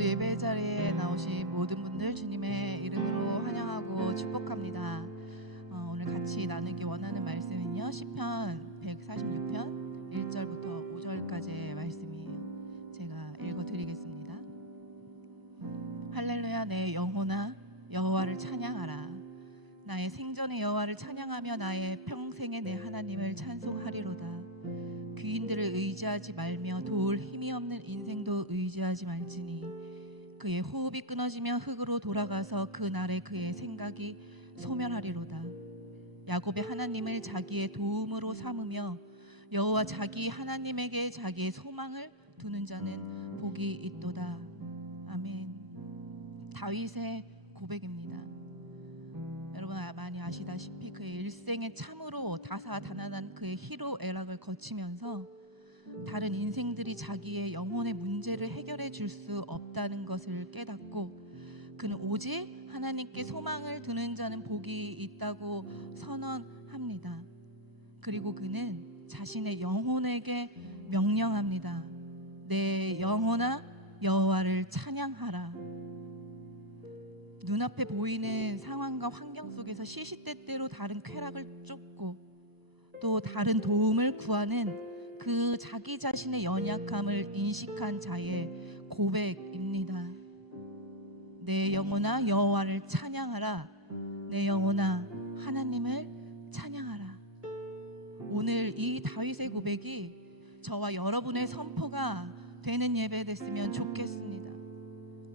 모두 예배 자리에 나오신 모든 분들 주님의 이름으로 환영하고 축복합니다. 오늘 같이 나누기 원하는 말씀은요, 시편 146편 1절부터 5절까지의 말씀이에요. 제가 읽어드리겠습니다. 할렐루야, 내 영혼아 여호와를 찬양하라. 나의 생전에 여호와를 찬양하며 나의 평생에 내 하나님을 찬송하리로다. 귀인들을 의지하지 말며 도울 힘이 없는 인생도 의지하지 말지니 그의 호흡이 끊어지며 흙으로 돌아가서 그 날에 그의 생각이 소멸하리로다. 야곱의 하나님을 자기의 도움으로 삼으며 여호와 자기 하나님에게 자기의 소망을 두는 자는 복이 있도다. 아멘. 다윗의 고백입니다. 여러분 많이 아시다시피 그의 일생에 참으로 다사다난한 그의 희로애락을 거치면서 다른 인생들이 자기의 영혼의 문제를 해결해 줄 수 없다는 것을 깨닫고 그는 오직 하나님께 소망을 두는 자는 복이 있다고 선언합니다. 그리고 그는 자신의 영혼에게 명령합니다. 내 영혼아 여호와를 찬양하라. 눈앞에 보이는 상황과 환경 속에서 시시때때로 다른 쾌락을 쫓고 또 다른 도움을 구하는 그 자기 자신의 연약함을 인식한 자의 고백입니다. 내 영혼아 여호와를 찬양하라. 내 영혼아 하나님을 찬양하라. 오늘 이 다윗의 고백이 저와 여러분의 선포가 되는 예배 됐으면 좋겠습니다.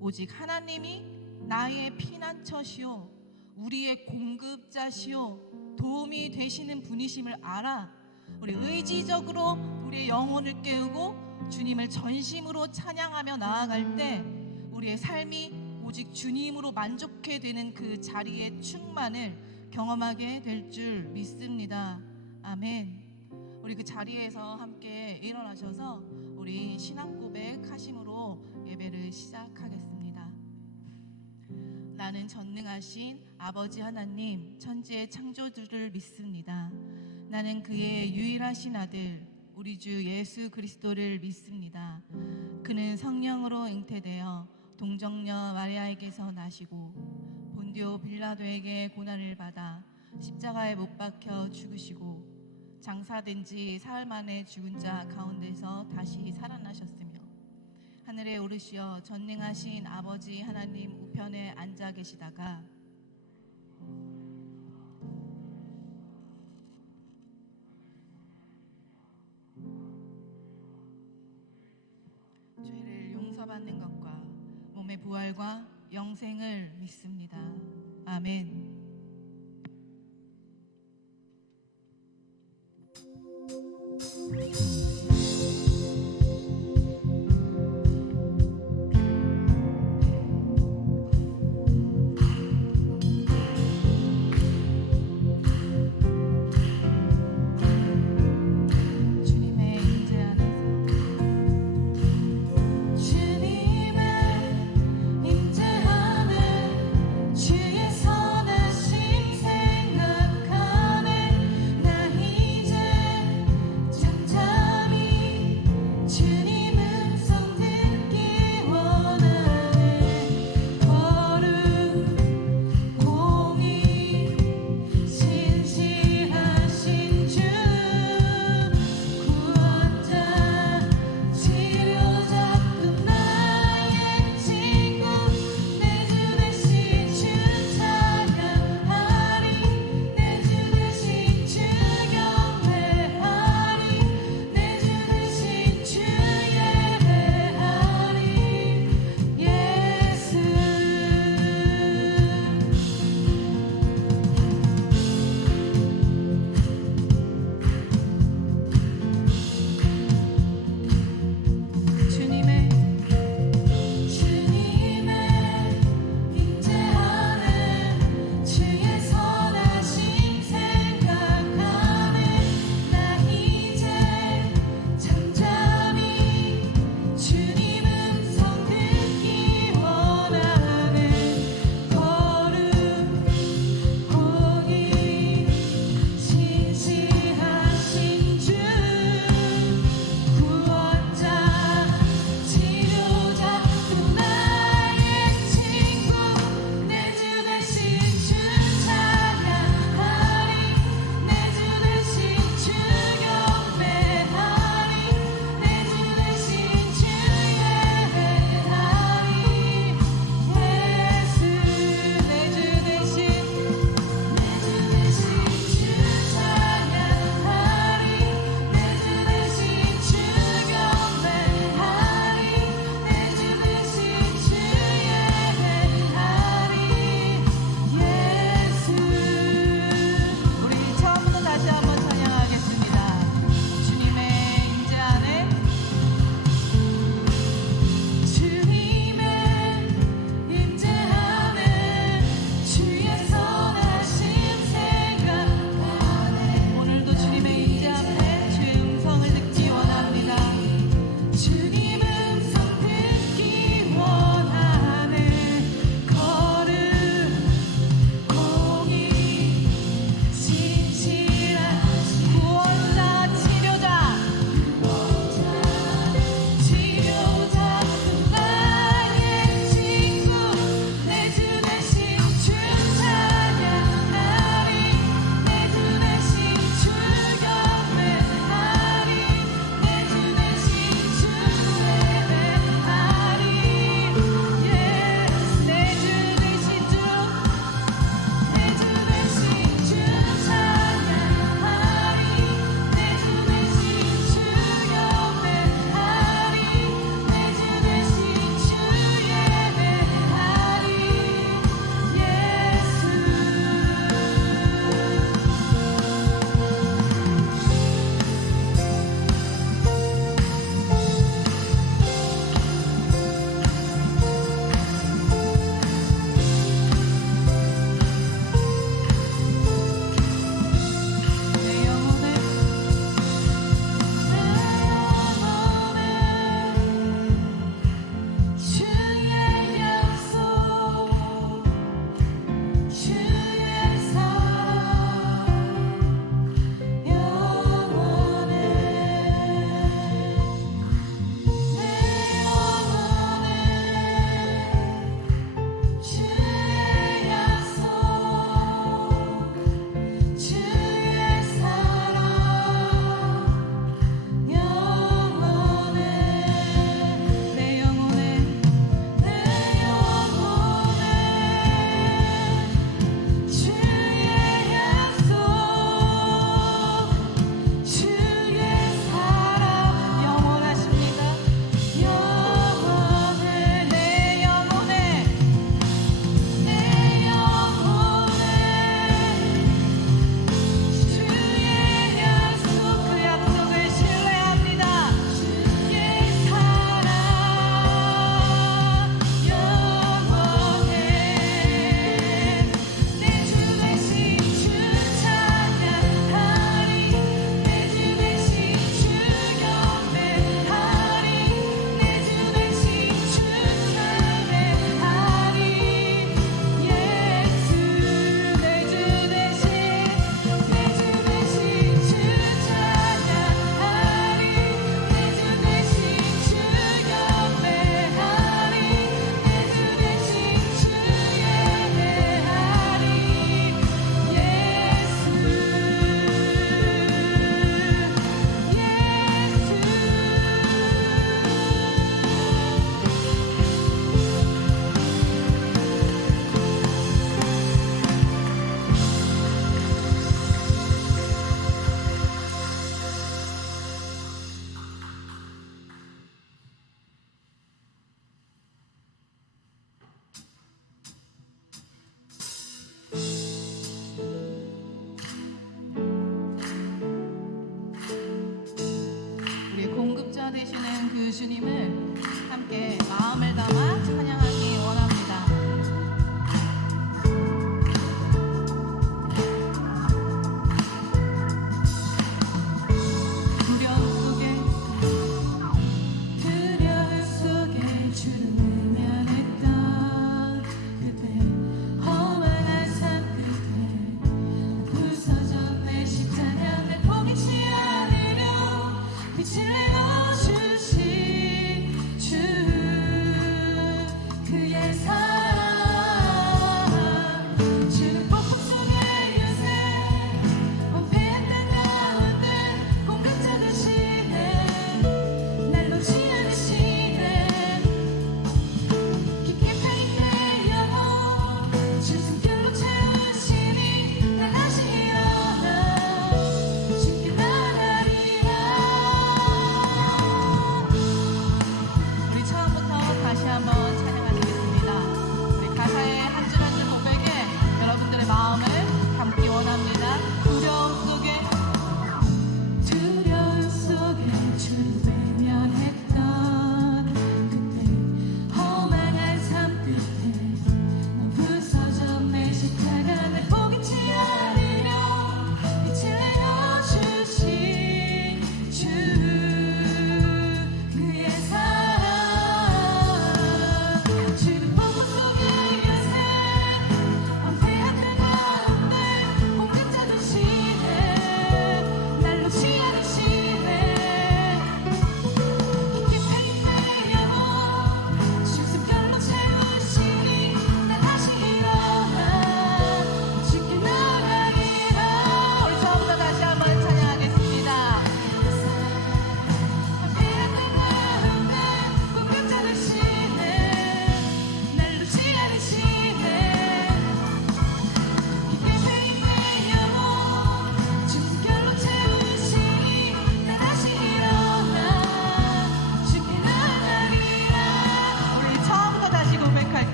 오직 하나님이 나의 피난처시오 우리의 공급자시오 도움이 되시는 분이심을 알아 우리 의지적으로 우리의 영혼을 깨우고 주님을 전심으로 찬양하며 나아갈 때 우리의 삶이 오직 주님으로 만족해 되는 그 자리의 충만을 경험하게 될 줄 믿습니다. 아멘. 우리 그 자리에서 함께 일어나셔서 우리 신앙 고백 하심으로 예배를 시작하겠습니다. 나는 전능하신 아버지 하나님 천지의 창조주를 믿습니다. 나는 그의 유일하신 아들 우리 주 예수 그리스도를 믿습니다. 그는 성령으로 잉태되어 동정녀 마리아에게서 나시고 본디오 빌라도에게 고난을 받아 십자가에 못 박혀 죽으시고 장사된 지 사흘 만에 죽은 자 가운데서 다시 살아나셨으며 하늘에 오르시어 전능하신 아버지 하나님 우편에 앉아 계시다가 죄를 용서받는 것과 몸의 부활과 영생을 믿습니다. 아멘. 주님의 임재 안에 주의 손에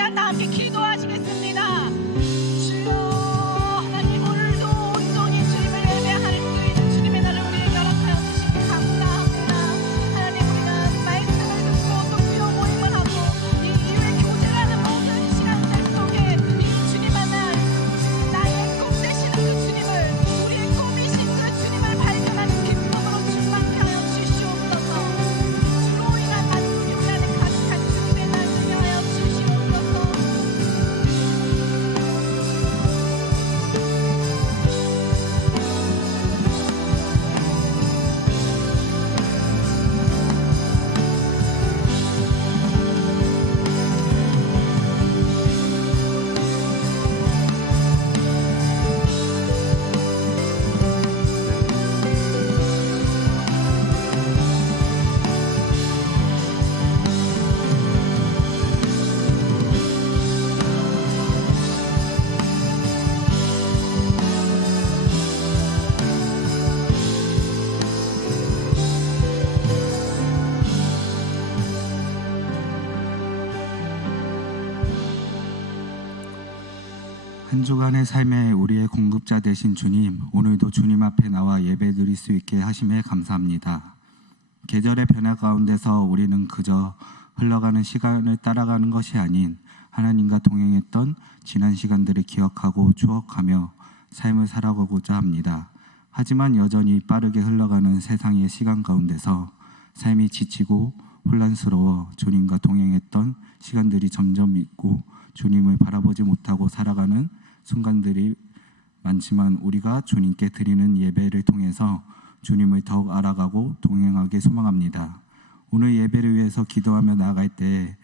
시간 다 함께 기도하시겠습니다. 주여 하나님, 오늘도 온전히 주님을 예배할 수 있는 주님의 날을 우리에게 허락하여 주시니 감사합니다. 하나님, 우리는 말씀을 듣고 또 수요 모임을 하고 이 이후에 교제하는 모든 시간들 속에 이 주님 하나 나의 꿈 되시는 그 주님을, 우리의 꿈이신 그 주님을 발견하는 기쁨으로 충만케 하여 주시옵소서. 주로 인한 만족이 우리 안에 가득한 주님의 날 되게 하여 주시옵소서. 한 주간의 삶에 우리의 공급자 되신 주님, 오늘도 주님 앞에 나와 예배드릴 수 있게 하심에 감사합니다. 계절의 변화 가운데서 우리는 그저 흘러가는 시간을 따라가는 것이 아닌 하나님과 동행했던 지난 시간들을 기억하고 추억하며 삶을 살아가고자 합니다. 하지만 여전히 빠르게 흘러가는 세상의 시간 가운데서 삶이 지치고 혼란스러워 주님과 동행했던 시간들이 점점 있고 주님을 바라보지 못하고 살아가는 순간들이 많지만, 우리가 주님께 드리는 예배를 통해서 주님을 더욱 알아가고 동행하게 소망합니다. 오늘 예배를 위해서 기도하며 나아갈 때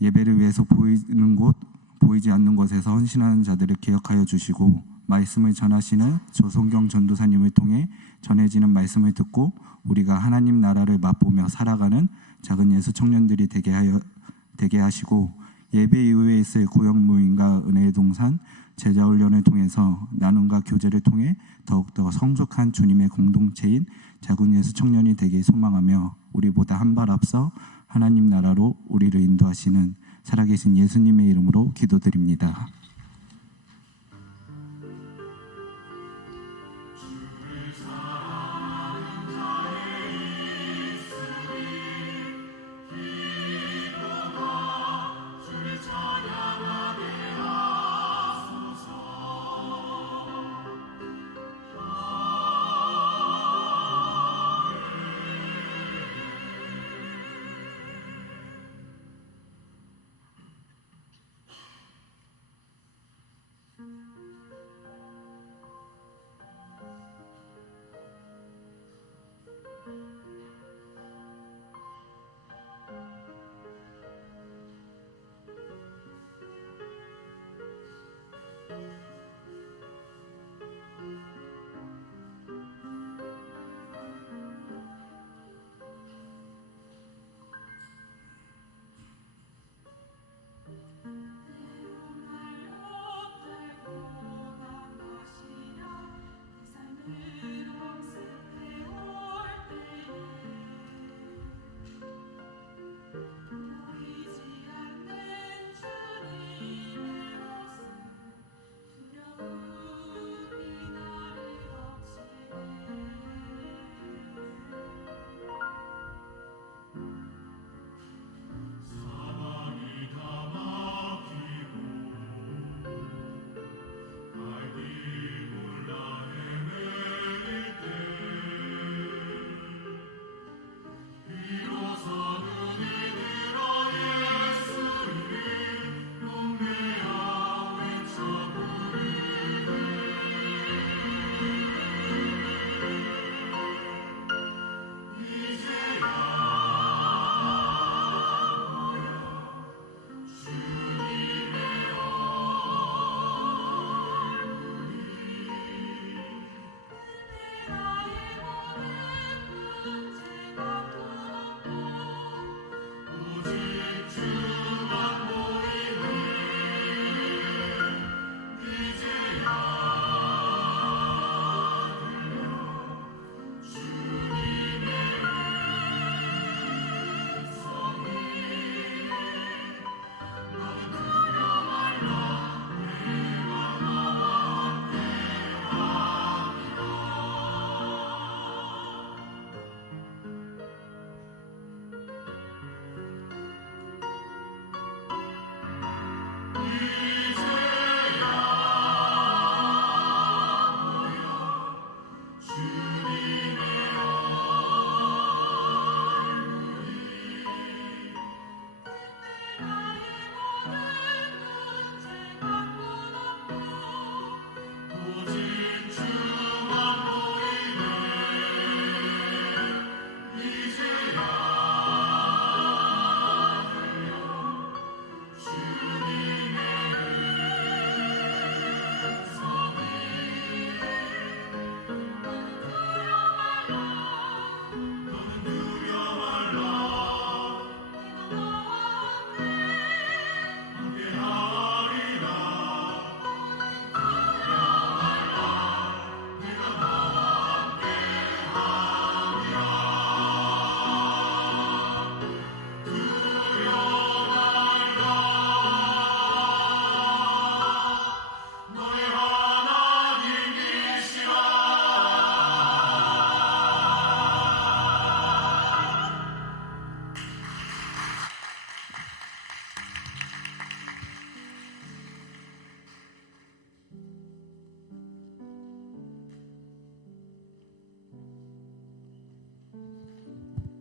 예배를 위해서 보이는 곳, 보이지 않는 곳에서 헌신하는 자들을 기억하여 주시고, 말씀을 전하시는 조성경 전도사님을 통해 전해지는 말씀을 듣고 우리가 하나님 나라를 맛보며 살아가는 작은 예수 청년들이 되게 하시고, 예배 이후에 있을 구역 모임과 은혜의 동산 제자 훈련을 통해서 나눔과 교제를 통해 더욱더 성숙한 주님의 공동체인 작은 예수 청년이 되길 소망하며, 우리보다 한 발 앞서 하나님 나라로 우리를 인도하시는 살아계신 예수님의 이름으로 기도드립니다.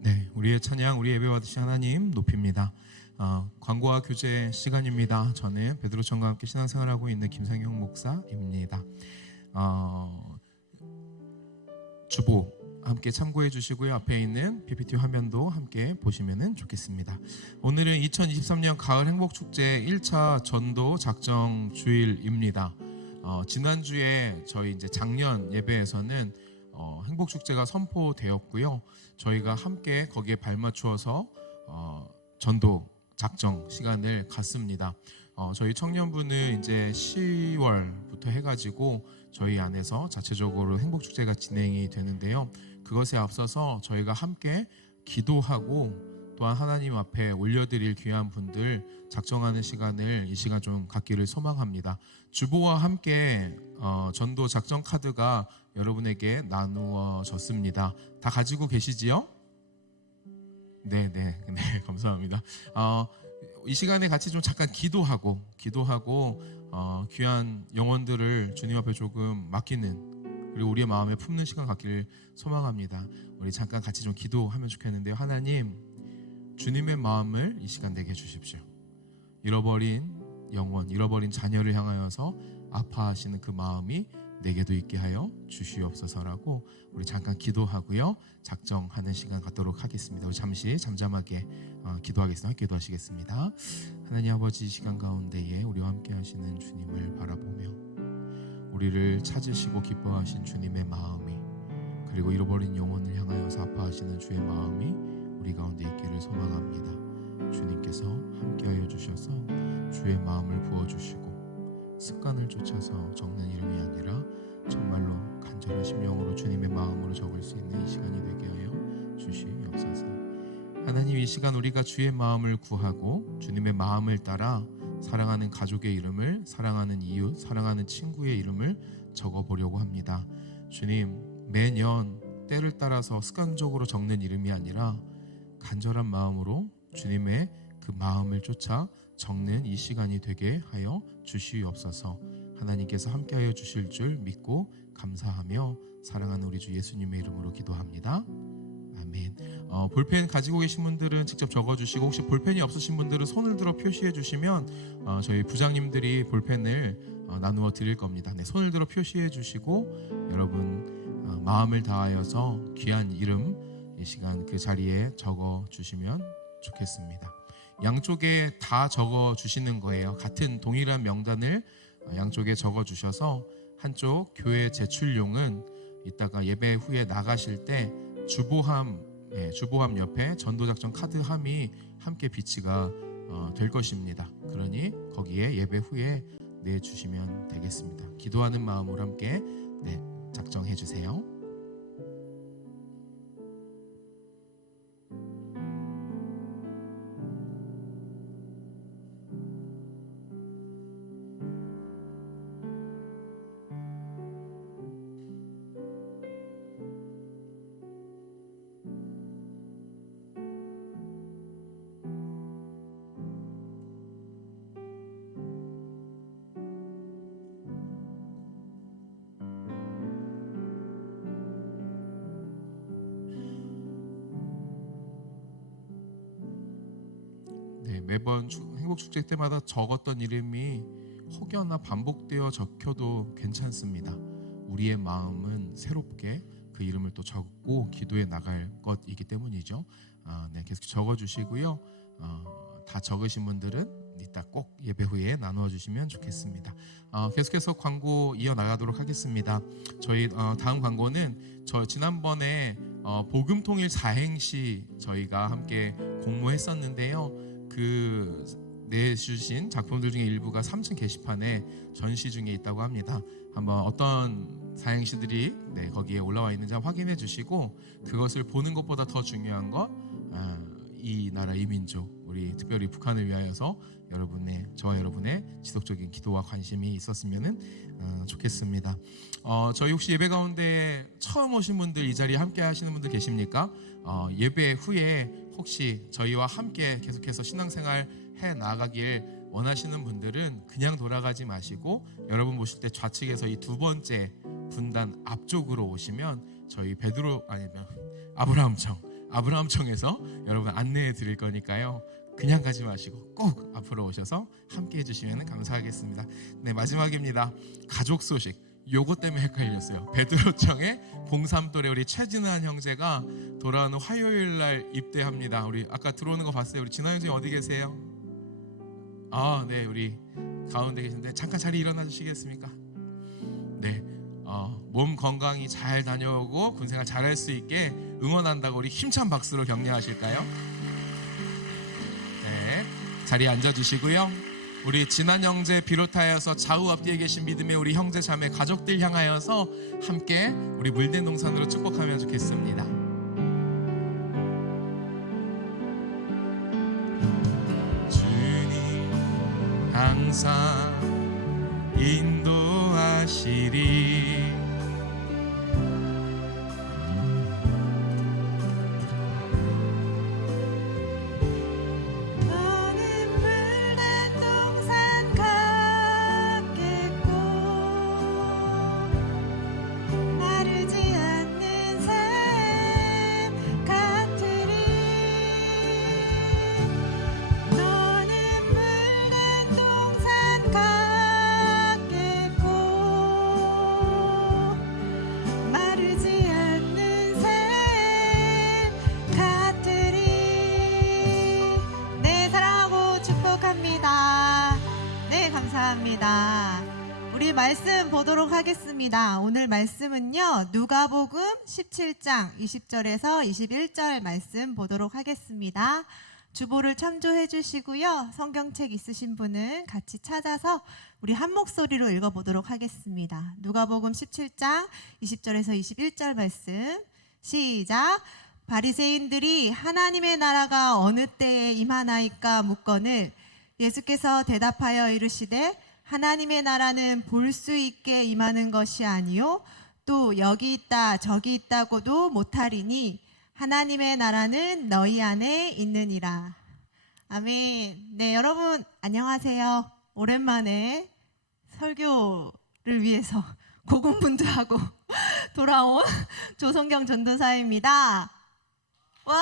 네, 우리의 찬양, 우리 예배 받으신 하나님 높입니다. 광고와 교제 시간입니다. 저는 베드로 청과 함께 신앙생활하고 있는 김상용 목사입니다. 주보 함께 참고해 주시고요. 앞에 있는 PPT 화면도 함께 보시면 좋겠습니다. 오늘은 2023년 가을 행복축제 1차 전도 작정 주일입니다. 지난주에 저희 이제 작년 예배에서는 행복축제가 선포되었고요. 저희가 함께 거기에 발맞추어서 전도 작정 시간을 갖습니다. 저희 청년부는 이제 10월부터 해가지고 저희 안에서 자체적으로 행복축제가 진행이 되는데요. 그것에 앞서서 저희가 함께 기도하고 또한 하나님 앞에 올려드릴 귀한 분들 작정하는 시간을 이 시간 좀 갖기를 소망합니다. 주보와 함께 전도 작정 카드가 여러분에게 나누어졌습니다. 다 가지고 계시지요? 네, 감사합니다. 이 시간에 같이 좀 잠깐 기도하고 귀한 영혼들을 주님 앞에 조금 맡기는 그리고 우리의 마음에 품는 시간 갖기를 소망합니다. 우리 잠깐 같이 좀 기도하면 좋겠는데요. 하나님, 주님의 마음을 이 시간 내게 주십시오. 잃어버린 영혼, 잃어버린 자녀를 향하여서 아파하시는 그 마음이 내게도 있게 하여 주시옵소서라고 우리 잠깐 기도하고요. 작정하는 시간 갖도록 하겠습니다. 우리 잠시 잠잠하게 기도하겠습니다. 함께 기도하시겠습니다. 하나님 아버지, 이 시간 가운데에 우리와 함께 하시는 주님을 바라보며 우리를 찾으시고 기뻐하신 주님의 마음이 그리고 잃어버린 영혼을 향하여서 아파하시는 주의 마음이 우리 가운데 있기를 소망합니다. 주님께서 함께하여 주셔서 주의 마음을 부어주시고 습관을 쫓아서 적는 이름이 아니라 정말로 간절한 심령으로 주님의 마음으로 적을 수 있는 이 시간이 되게 하여 주시옵소서. 하나님, 이 시간 우리가 주의 마음을 구하고 주님의 마음을 따라 사랑하는 가족의 이름을, 사랑하는 이웃, 사랑하는 친구의 이름을 적어보려고 합니다. 주님, 매년 때를 따라서 습관적으로 적는 이름이 아니라 간절한 마음으로 주님의 그 마음을 쫓아 적는 이 시간이 되게 하여 주시옵소서. 하나님께서 함께하여 주실 줄 믿고 감사하며 사랑하는 우리 주 예수님의 이름으로 기도합니다. 아멘. 볼펜 가지고 계신 분들은 직접 적어주시고 혹시 볼펜이 없으신 분들은 손을 들어 표시해 주시면 저희 부장님들이 볼펜을 나누어 드릴 겁니다. 네, 손을 들어 표시해 주시고 여러분 마음을 다하여서 귀한 이름 이 시간 그 자리에 적어 주시면 좋겠습니다. 양쪽에 다 적어 주시는 거예요. 같은 동일한 명단을 양쪽에 적어 주셔서 한쪽 교회 제출용은 이따가 예배 후에 나가실 때 주보함 옆에 전도작전 카드함이 함께 비치가 될 것입니다. 그러니 거기에 예배 후에 내주시면 되겠습니다. 기도하는 마음으로 함께 작정해 주세요. 매번 행복축제 때마다 적었던 이름이 혹여나 반복되어 적혀도 괜찮습니다. 우리의 마음은 새롭게 그 이름을 또 적고 기도해 나갈 것이기 때문이죠. 네, 계속 적어주시고요. 다 적으신 분들은 이따 꼭 예배 후에 나누어 주시면 좋겠습니다. 계속해서 광고 이어나가도록 하겠습니다. 저희 다음 광고는 저 지난번에 복음통일 사행시 저희가 함께 공모했었는데요. 그 내주신 작품들 중에 일부가 3층 게시판에 전시 중에 있다고 합니다. 한번 어떤 사행시들이 거기에 올라와 있는지 확인해 주시고, 그것을 보는 것보다 더 중요한 거 이 나라 이 민족, 우리 특별히 북한을 위하여서 저와 여러분의 지속적인 기도와 관심이 있었으면 좋겠습니다. 저희 혹시 예배 가운데 처음 오신 분들, 이 자리에 함께 하시는 분들 계십니까? 예배 후에 혹시 저희와 함께 계속해서 신앙생활 해 나가길 원하시는 분들은 그냥 돌아가지 마시고, 여러분 모실 때 좌측에서 이 두 번째 분단 앞쪽으로 오시면 저희 아브라함청에서 여러분 안내해 드릴 거니까요. 그냥 가지 마시고 꼭 앞으로 오셔서 함께 해주시면 감사하겠습니다. 네, 마지막입니다. 가족 소식. 요거 때문에 헷갈렸어요. 베드로청의 03또래 우리 최진환 형제가 돌아오는 화요일 날 입대합니다. 우리 아까 들어오는 거 봤어요. 우리 진환 형제 어디 계세요? 네, 우리 가운데 계신데 잠깐 자리 일어나 주시겠습니까? 네, 몸 건강히 잘 다녀오고 군생활 잘할 수 있게 응원한다고 우리 힘찬 박수로 격려하실까요? 네, 자리에 앉아주시고요. 우리 진한 형제 비롯하여서 좌우 앞뒤에 계신 믿음의 우리 형제 자매 가족들 향하여서 함께 우리 물된 동산으로 축복하면 좋겠습니다. 주님 항상 인도하시리. 우리 말씀 보도록 하겠습니다. 오늘 말씀은요, 누가복음 17장 20절에서 21절 말씀 보도록 하겠습니다. 주보를 참조해 주시고요. 성경책 있으신 분은 같이 찾아서 우리 한 목소리로 읽어보도록 하겠습니다. 누가복음 17장 20절에서 21절 말씀 시작. 바리새인들이 하나님의 나라가 어느 때에 임하나이까 묻거늘 예수께서 대답하여 이르시되 하나님의 나라는 볼 수 있게 임하는 것이 아니요 또 여기 있다 저기 있다고도 못하리니 하나님의 나라는 너희 안에 있느니라. 아멘. 네, 여러분 안녕하세요. 오랜만에 설교를 위해서 고군분투하고 돌아온 조성경 전도사입니다. 와!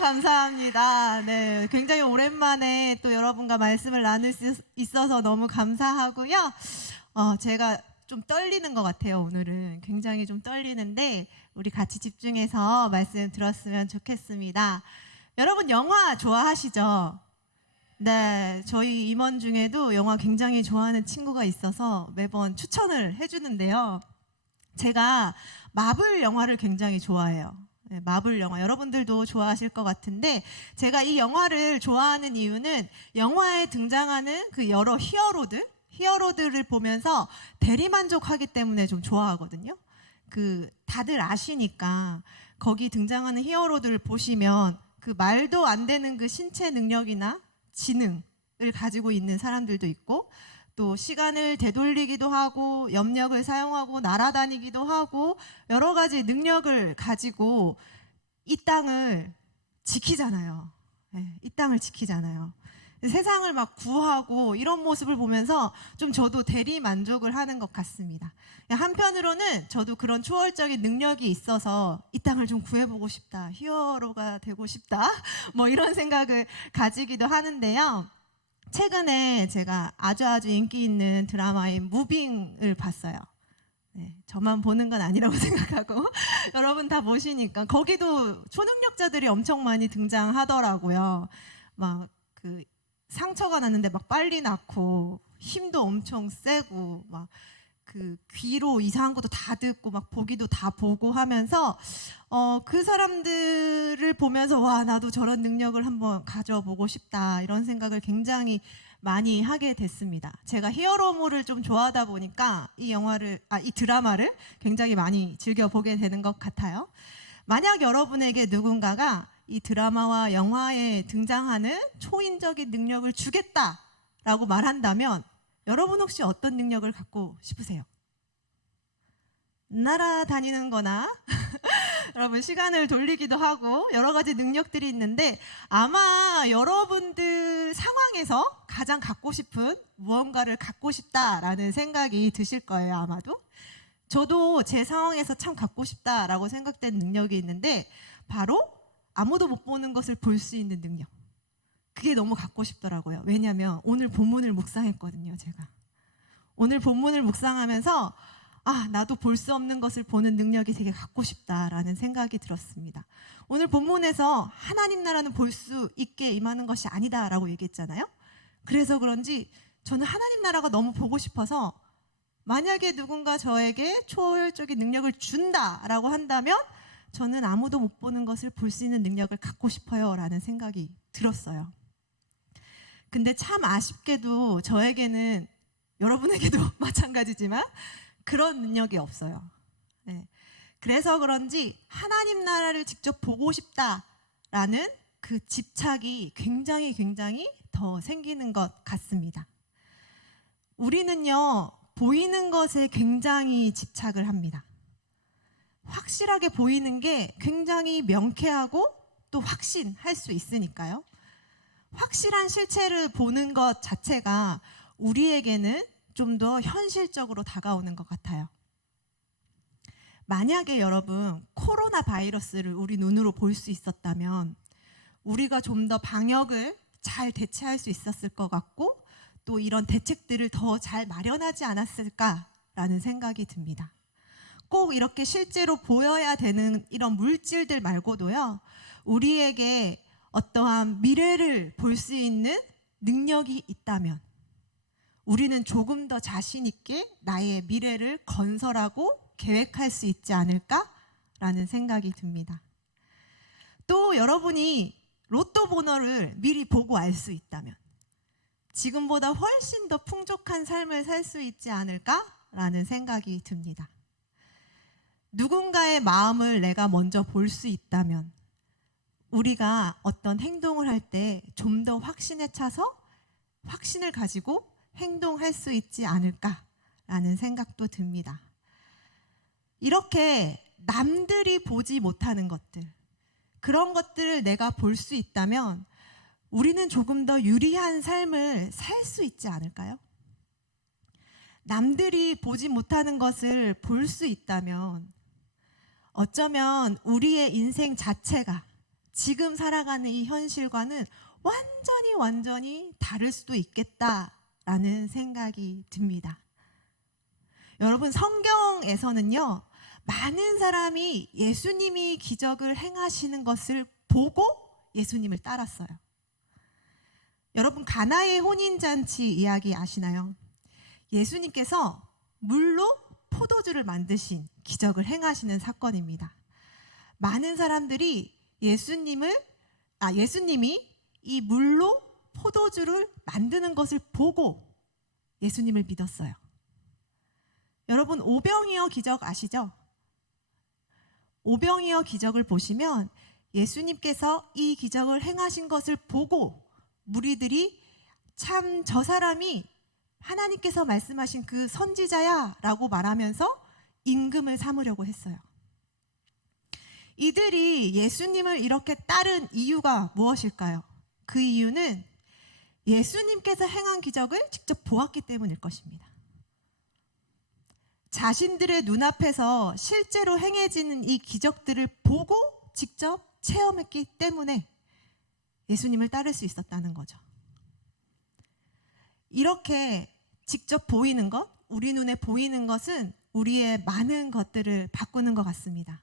감사합니다. 네, 굉장히 오랜만에 또 여러분과 말씀을 나눌 수 있어서 너무 감사하고요. 제가 좀 떨리는 것 같아요. 오늘은 굉장히 좀 떨리는데 우리 같이 집중해서 말씀 들었으면 좋겠습니다. 여러분 영화 좋아하시죠? 네, 저희 임원 중에도 영화 굉장히 좋아하는 친구가 있어서 매번 추천을 해주는데요. 제가 마블 영화를 굉장히 좋아해요. 네, 마블 영화 여러분들도 좋아하실 것 같은데 제가 이 영화를 좋아하는 이유는 영화에 등장하는 그 여러 히어로들을 보면서 대리만족하기 때문에 좀 좋아하거든요. 그 다들 아시니까 거기 등장하는 히어로들을 보시면 그 말도 안 되는 그 신체 능력이나 지능을 가지고 있는 사람들도 있고 또 시간을 되돌리기도 하고 염력을 사용하고 날아다니기도 하고 여러 가지 능력을 가지고 이 땅을 지키잖아요. 네, 이 땅을 지키잖아요. 세상을 막 구하고 이런 모습을 보면서 좀 저도 대리 만족을 하는 것 같습니다. 한편으로는 저도 그런 초월적인 능력이 있어서 이 땅을 좀 구해보고 싶다, 히어로가 되고 싶다, 뭐 이런 생각을 가지기도 하는데요. 최근에 제가 아주 인기 있는 드라마인 무빙을 봤어요. 네, 저만 보는 건 아니라고 생각하고 여러분 다 보시니까 거기도 초능력자들이 엄청 많이 등장하더라고요. 막 그 상처가 났는데 막 빨리 낫고 힘도 엄청 세고 막 그 귀로 이상한 것도 다 듣고 막 보기도 다 보고 하면서 그 사람들을 보면서 와, 나도 저런 능력을 한번 가져보고 싶다, 이런 생각을 굉장히 많이 하게 됐습니다. 제가 히어로물을 좀 좋아하다 보니까 이 드라마를 굉장히 많이 즐겨 보게 되는 것 같아요. 만약 여러분에게 누군가가 이 드라마와 영화에 등장하는 초인적인 능력을 주겠다라고 말한다면 여러분 혹시 어떤 능력을 갖고 싶으세요? 날아다니는 거나 여러분 시간을 돌리기도 하고 여러 가지 능력들이 있는데 아마 여러분들 상황에서 가장 갖고 싶은 무언가를 갖고 싶다라는 생각이 드실 거예요, 아마도. 저도 제 상황에서 참 갖고 싶다라고 생각된 능력이 있는데 바로 아무도 못 보는 것을 볼 수 있는 능력. 그게 너무 갖고 싶더라고요. 왜냐하면 오늘 본문을 묵상했거든요, 제가. 오늘 본문을 묵상하면서 나도 볼 수 없는 것을 보는 능력이 되게 갖고 싶다라는 생각이 들었습니다. 오늘 본문에서 하나님 나라는 볼 수 있게 임하는 것이 아니다라고 얘기했잖아요. 그래서 그런지 저는 하나님 나라가 너무 보고 싶어서 만약에 누군가 저에게 초월적인 능력을 준다라고 한다면 저는 아무도 못 보는 것을 볼 수 있는 능력을 갖고 싶어요 라는 생각이 들었어요. 근데 참 아쉽게도 저에게는, 여러분에게도 마찬가지지만 그런 능력이 없어요. 네. 그래서 그런지 하나님 나라를 직접 보고 싶다라는 그 집착이 굉장히 더 생기는 것 같습니다. 우리는요, 보이는 것에 굉장히 집착을 합니다. 확실하게 보이는 게 굉장히 명쾌하고 또 확신할 수 있으니까요. 확실한 실체를 보는 것 자체가 우리에게는 좀 더 현실적으로 다가오는 것 같아요. 만약에 여러분 코로나 바이러스를 우리 눈으로 볼 수 있었다면 우리가 좀 더 방역을 잘 대체할 수 있었을 것 같고 또 이런 대책들을 더 잘 마련하지 않았을까라는 생각이 듭니다. 꼭 이렇게 실제로 보여야 되는 이런 물질들 말고도요, 우리에게 어떠한 미래를 볼 수 있는 능력이 있다면 우리는 조금 더 자신 있게 나의 미래를 건설하고 계획할 수 있지 않을까라는 생각이 듭니다. 또 여러분이 로또 번호를 미리 보고 알 수 있다면 지금보다 훨씬 더 풍족한 삶을 살 수 있지 않을까라는 생각이 듭니다. 누군가의 마음을 내가 먼저 볼 수 있다면 우리가 어떤 행동을 할 때 좀 더 확신에 차서 확신을 가지고 행동할 수 있지 않을까라는 생각도 듭니다. 이렇게 남들이 보지 못하는 것들, 그런 것들을 내가 볼 수 있다면 우리는 조금 더 유리한 삶을 살 수 있지 않을까요? 남들이 보지 못하는 것을 볼 수 있다면 어쩌면 우리의 인생 자체가 지금 살아가는 이 현실과는 완전히 다를 수도 있겠다라는 생각이 듭니다. 여러분, 성경에서는요, 많은 사람이 예수님이 기적을 행하시는 것을 보고 예수님을 따랐어요. 여러분, 가나의 혼인잔치 이야기 아시나요? 예수님께서 물로 포도주를 만드신 기적을 행하시는 사건입니다. 많은 사람들이 예수님이 이 물로 포도주를 만드는 것을 보고 예수님을 믿었어요. 여러분, 오병이어 기적 아시죠? 오병이어 기적을 보시면 예수님께서 이 기적을 행하신 것을 보고 무리들이 참 저 사람이 하나님께서 말씀하신 그 선지자야 라고 말하면서 임금을 삼으려고 했어요. 이들이 예수님을 이렇게 따른 이유가 무엇일까요? 그 이유는 예수님께서 행한 기적을 직접 보았기 때문일 것입니다. 자신들의 눈앞에서 실제로 행해지는 이 기적들을 보고 직접 체험했기 때문에 예수님을 따를 수 있었다는 거죠. 이렇게 직접 보이는 것, 우리 눈에 보이는 것은 우리의 많은 것들을 바꾸는 것 같습니다.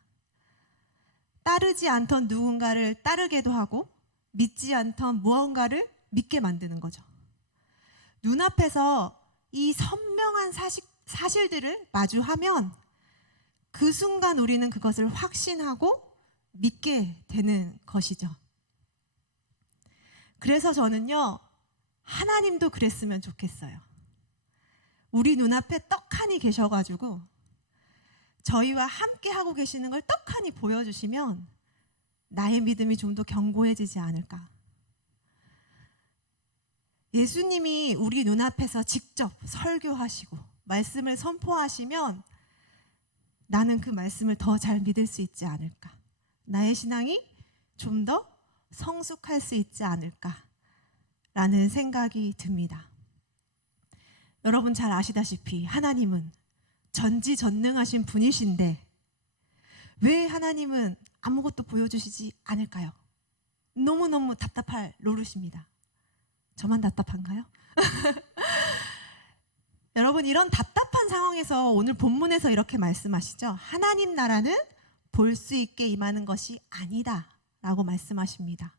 따르지 않던 누군가를 따르게도 하고 믿지 않던 무언가를 믿게 만드는 거죠. 눈앞에서 이 선명한 사실들을 마주하면 그 순간 우리는 그것을 확신하고 믿게 되는 것이죠. 그래서 저는요, 하나님도 그랬으면 좋겠어요. 우리 눈앞에 떡하니 계셔가지고 저희와 함께 하고 계시는 걸 떡하니 보여주시면 나의 믿음이 좀 더 견고해지지 않을까. 예수님이 우리 눈앞에서 직접 설교하시고 말씀을 선포하시면 나는 그 말씀을 더 잘 믿을 수 있지 않을까. 나의 신앙이 좀 더 성숙할 수 있지 않을까라는 생각이 듭니다. 여러분 잘 아시다시피 하나님은 전지전능하신 분이신데 왜 하나님은 아무것도 보여주시지 않을까요? 너무너무 답답할 노릇입니다. 저만 답답한가요? 여러분, 이런 답답한 상황에서 오늘 본문에서 이렇게 말씀하시죠. 하나님 나라는 볼 수 있게 임하는 것이 아니다 라고 말씀하십니다.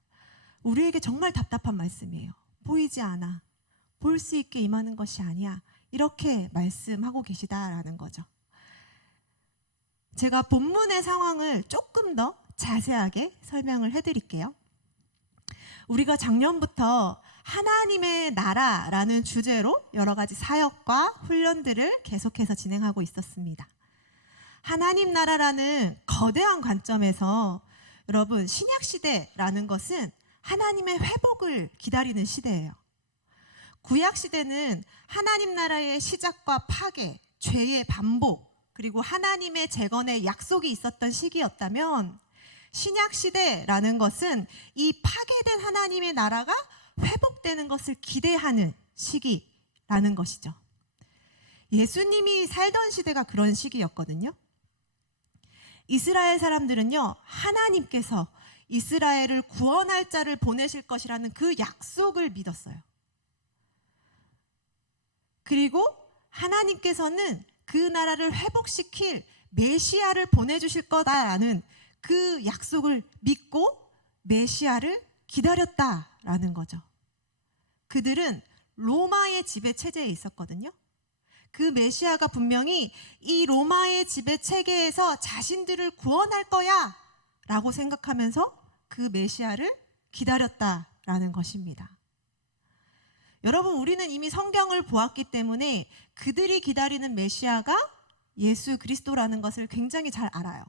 우리에게 정말 답답한 말씀이에요. 보이지 않아. 볼 수 있게 임하는 것이 아니야. 이렇게 말씀하고 계시다라는 거죠. 제가 본문의 상황을 조금 더 자세하게 설명을 해드릴게요. 우리가 작년부터 하나님의 나라라는 주제로 여러 가지 사역과 훈련들을 계속해서 진행하고 있었습니다. 하나님 나라라는 거대한 관점에서 여러분, 신약시대라는 것은 하나님의 회복을 기다리는 시대예요. 구약시대는 하나님 나라의 시작과 파괴, 죄의 반복, 그리고 하나님의 재건의 약속이 있었던 시기였다면 신약시대라는 것은 이 파괴된 하나님의 나라가 회복되는 것을 기대하는 시기라는 것이죠. 예수님이 살던 시대가 그런 시기였거든요. 이스라엘 사람들은요, 하나님께서 이스라엘을 구원할 자를 보내실 것이라는 그 약속을 믿었어요. 그리고 하나님께서는 그 나라를 회복시킬 메시아를 보내주실 거다라는 그 약속을 믿고 메시아를 기다렸다라는 거죠. 그들은 로마의 지배 체제에 있었거든요. 그 메시아가 분명히 이 로마의 지배 체계에서 자신들을 구원할 거야 라고 생각하면서 그 메시아를 기다렸다라는 것입니다. 여러분, 우리는 이미 성경을 보았기 때문에 그들이 기다리는 메시아가 예수 그리스도라는 것을 굉장히 잘 알아요.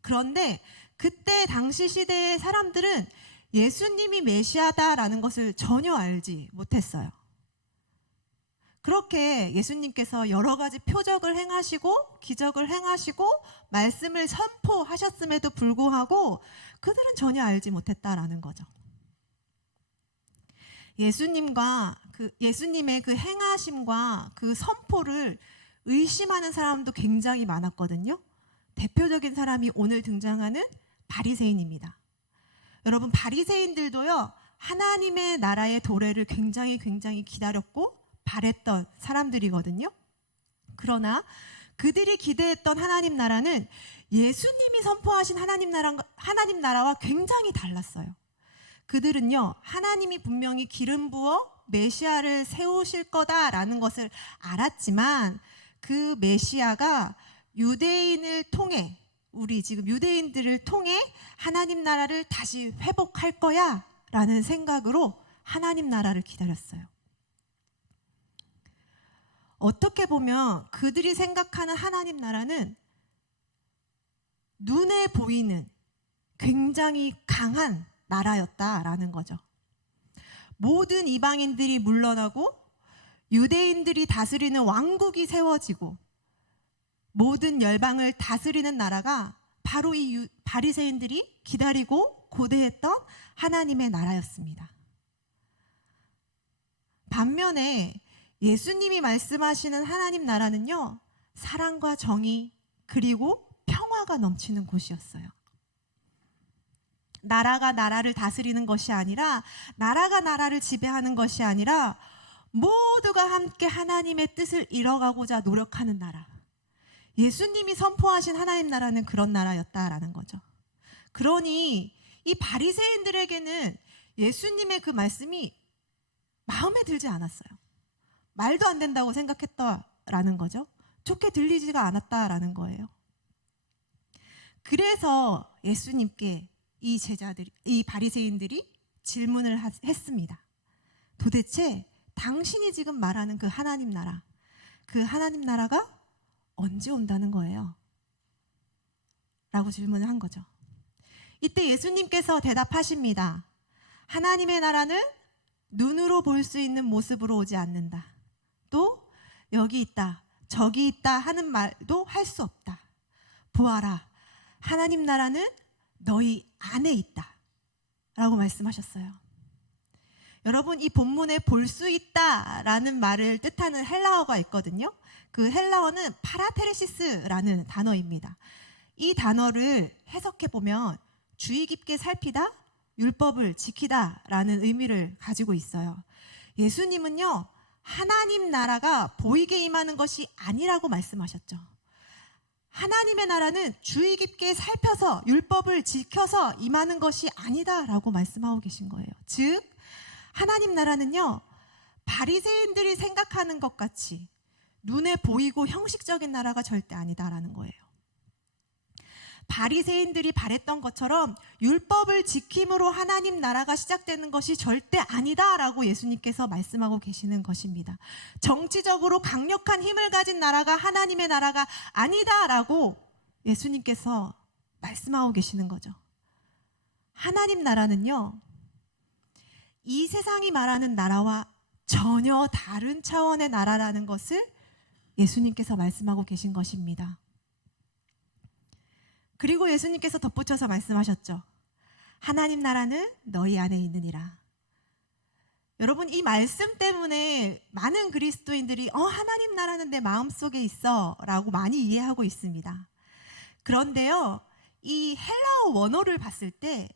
그런데 그때 당시 시대의 사람들은 예수님이 메시아다라는 것을 전혀 알지 못했어요. 그렇게 예수님께서 여러 가지 표적을 행하시고 기적을 행하시고 말씀을 선포하셨음에도 불구하고 그들은 전혀 알지 못했다라는 거죠. 예수님의 그 행하심과 그 선포를 의심하는 사람도 굉장히 많았거든요. 대표적인 사람이 오늘 등장하는 바리새인입니다. 여러분, 바리새인들도요, 하나님의 나라의 도래를 굉장히 기다렸고 바랬던 사람들이거든요. 그러나 그들이 기대했던 하나님 나라는 예수님이 선포하신 하나님 나라와 굉장히 달랐어요. 그들은요, 하나님이 분명히 기름 부어 메시아를 세우실 거다라는 것을 알았지만 그 메시아가 유대인을 통해, 우리 지금 유대인들을 통해 하나님 나라를 다시 회복할 거야 라는 생각으로 하나님 나라를 기다렸어요. 어떻게 보면 그들이 생각하는 하나님 나라는 눈에 보이는 굉장히 강한 나라였다라는 거죠. 모든 이방인들이 물러나고 유대인들이 다스리는 왕국이 세워지고 모든 열방을 다스리는 나라가 바로 이 바리새인들이 기다리고 고대했던 하나님의 나라였습니다. 반면에 예수님이 말씀하시는 하나님 나라는요, 사랑과 정의 그리고 평화가 넘치는 곳이었어요. 나라가 나라를 다스리는 것이 아니라, 나라가 나라를 지배하는 것이 아니라 모두가 함께 하나님의 뜻을 이뤄가고자 노력하는 나라. 예수님이 선포하신 하나님 나라는 그런 나라였다라는 거죠. 그러니 이 바리새인들에게는 예수님의 그 말씀이 마음에 들지 않았어요. 말도 안 된다고 생각했다라는 거죠. 좋게 들리지가 않았다라는 거예요. 그래서 예수님께 이 바리새인들이 질문을 했습니다. 도대체 당신이 지금 말하는 그 하나님 나라가 언제 온다는 거예요? 라고 질문을 한 거죠. 이때 예수님께서 대답하십니다. 하나님의 나라는 눈으로 볼 수 있는 모습으로 오지 않는다. 또 여기 있다, 저기 있다 하는 말도 할 수 없다. 보아라, 하나님 나라는 너희 안에 있다 라고 말씀하셨어요. 여러분, 이 본문에 볼 수 있다라는 말을 뜻하는 헬라어가 있거든요. 그 헬라어는 파라테레시스라는 단어입니다. 이 단어를 해석해보면 주의 깊게 살피다, 율법을 지키다라는 의미를 가지고 있어요. 예수님은요, 하나님 나라가 보이게 임하는 것이 아니라고 말씀하셨죠. 하나님의 나라는 주의 깊게 살펴서 율법을 지켜서 임하는 것이 아니다라고 말씀하고 계신 거예요. 즉, 하나님 나라는요, 바리새인들이 생각하는 것 같이 눈에 보이고 형식적인 나라가 절대 아니다라는 거예요. 바리새인들이 바랬던 것처럼 율법을 지킴으로 하나님 나라가 시작되는 것이 절대 아니다라고 예수님께서 말씀하고 계시는 것입니다. 정치적으로 강력한 힘을 가진 나라가 하나님의 나라가 아니다라고 예수님께서 말씀하고 계시는 거죠. 하나님 나라는요, 이 세상이 말하는 나라와 전혀 다른 차원의 나라라는 것을 예수님께서 말씀하고 계신 것입니다. 그리고 예수님께서 덧붙여서 말씀하셨죠. 하나님 나라는 너희 안에 있느니라. 여러분, 이 말씀 때문에 많은 그리스도인들이 하나님 나라는 내 마음속에 있어 라고 많이 이해하고 있습니다. 그런데요, 이 헬라어 원어를 봤을 때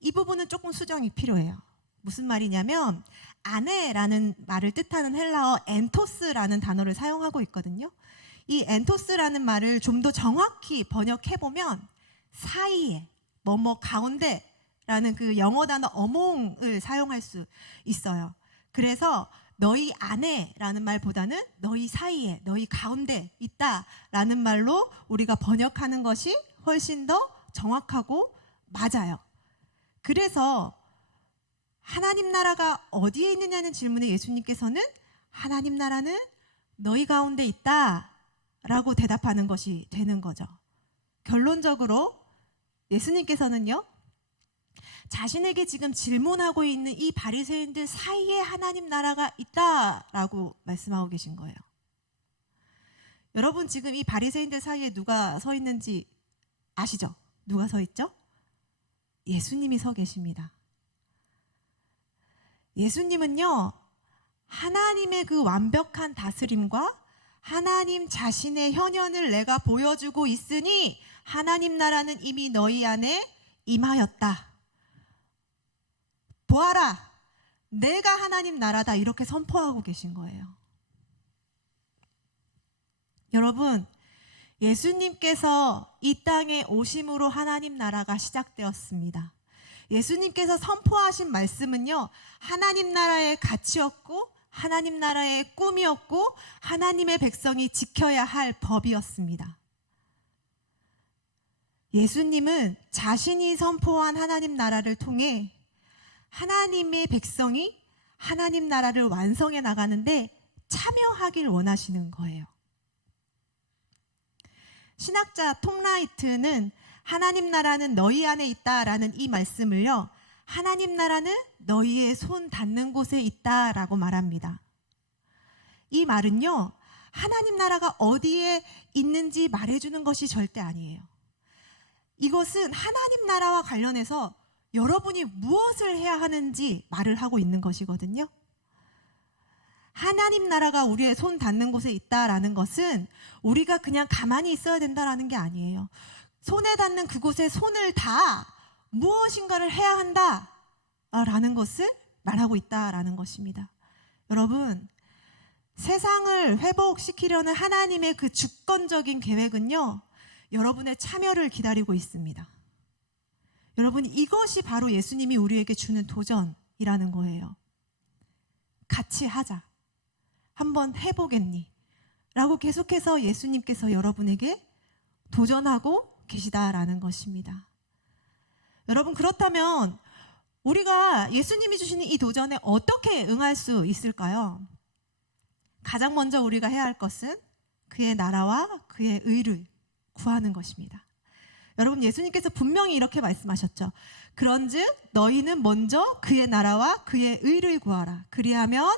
이 부분은 조금 수정이 필요해요. 무슨 말이냐면, 안에라는 말을 뜻하는 헬라어 엔토스라는 단어를 사용하고 있거든요. 이 엔토스라는 말을 좀 더 정확히 번역해보면 사이에, 가운데라는 그 영어 단어 어몽을 사용할 수 있어요. 그래서 너희 안에라는 말보다는 너희 사이에, 너희 가운데 있다라는 말로 우리가 번역하는 것이 훨씬 더 정확하고 맞아요. 그래서 하나님 나라가 어디에 있느냐는 질문에 예수님께서는 하나님 나라는 너희 가운데 있다 라고 대답하는 것이 되는 거죠. 결론적으로 예수님께서는요, 자신에게 지금 질문하고 있는 이 바리새인들 사이에 하나님 나라가 있다라고 말씀하고 계신 거예요. 여러분, 지금 이 바리새인들 사이에 누가 서 있는지 아시죠? 누가 서 있죠? 예수님이 서 계십니다. 예수님은요, 하나님의 그 완벽한 다스림과 하나님 자신의 현현을 내가 보여주고 있으니 하나님 나라는 이미 너희 안에 임하였다. 보아라, 내가 하나님 나라다, 이렇게 선포하고 계신 거예요. 여러분, 예수님께서 이 땅에 오심으로 하나님 나라가 시작되었습니다. 예수님께서 선포하신 말씀은요, 하나님 나라의 가치였고 하나님 나라의 꿈이었고 하나님의 백성이 지켜야 할 법이었습니다. 예수님은 자신이 선포한 하나님 나라를 통해 하나님의 백성이 하나님 나라를 완성해 나가는데 참여하길 원하시는 거예요. 신학자 톰 라이트는 하나님 나라는 너희 안에 있다라는 이 말씀을요, 하나님 나라는 너희의 손 닿는 곳에 있다라고 말합니다. 이 말은요, 하나님 나라가 어디에 있는지 말해주는 것이 절대 아니에요. 이것은 하나님 나라와 관련해서 여러분이 무엇을 해야 하는지 말을 하고 있는 것이거든요. 하나님 나라가 우리의 손 닿는 곳에 있다라는 것은 우리가 그냥 가만히 있어야 된다라는 게 아니에요. 손에 닿는 그곳에 손을 다 무엇인가를 해야 한다라는 것을 말하고 있다라는 것입니다. 여러분, 세상을 회복시키려는 하나님의 그 주권적인 계획은요, 여러분의 참여를 기다리고 있습니다. 여러분, 이것이 바로 예수님이 우리에게 주는 도전이라는 거예요. 같이 하자. 한번 해보겠니? 라고 계속해서 예수님께서 여러분에게 도전하고 계시다라는 것입니다. 여러분, 그렇다면 우리가 예수님이 주시는 이 도전에 어떻게 응할 수 있을까요? 가장 먼저 우리가 해야 할 것은 그의 나라와 그의 의를 구하는 것입니다. 여러분, 예수님께서 분명히 이렇게 말씀하셨죠. 그런즉 너희는 먼저 그의 나라와 그의 의를 구하라. 그리하면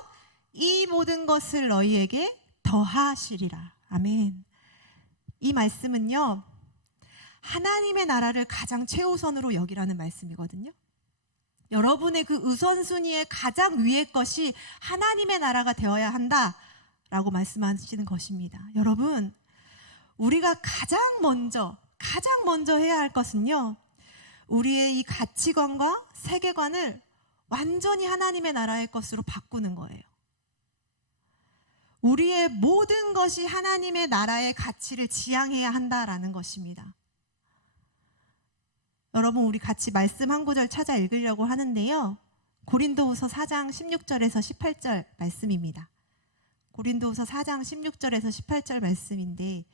이 모든 것을 너희에게 더하시리라. 아멘. 이 말씀은요, 하나님의 나라를 가장 최우선으로 여기라는 말씀이거든요. 여러분의 그 우선순위의 가장 위의 것이 하나님의 나라가 되어야 한다라고 말씀하시는 것입니다. 여러분, 우리가 가장 먼저 해야 할 것은요, 우리의 이 가치관과 세계관을 완전히 하나님의 나라의 것으로 바꾸는 거예요. 우리의 모든 것이 하나님의 나라의 가치를 지향해야 한다라는 것입니다. 여러분, 우리 같이 말씀 한 구절 찾아 읽으려고 하는데요. 고린도후서 4장 16절에서 18절 말씀입니다. 고린도후서 4장 16절에서 18절 말씀인데,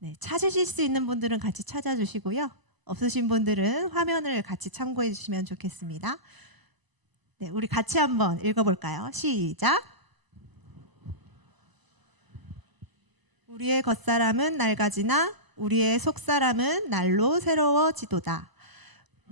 네, 찾으실 수 있는 분들은 같이 찾아주시고요. 없으신 분들은 화면을 같이 참고해 주시면 좋겠습니다. 네, 우리 같이 한번 읽어볼까요? 시작. 우리의 겉사람은 낡아지나 우리의 속사람은 날로 새로워지도다.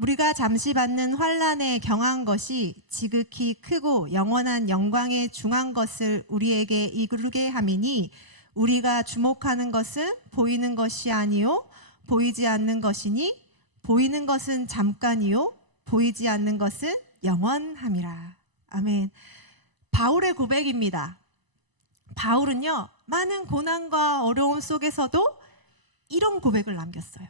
우리가 잠시 받는 환난에 경한 것이 지극히 크고 영원한 영광에 중한 것을 우리에게 이루게 함이니 우리가 주목하는 것은 보이는 것이 아니요 보이지 않는 것이니 보이는 것은 잠깐이요 보이지 않는 것은 영원함이라. 아멘. 바울의 고백입니다. 바울은요, 많은 고난과 어려움 속에서도 이런 고백을 남겼어요.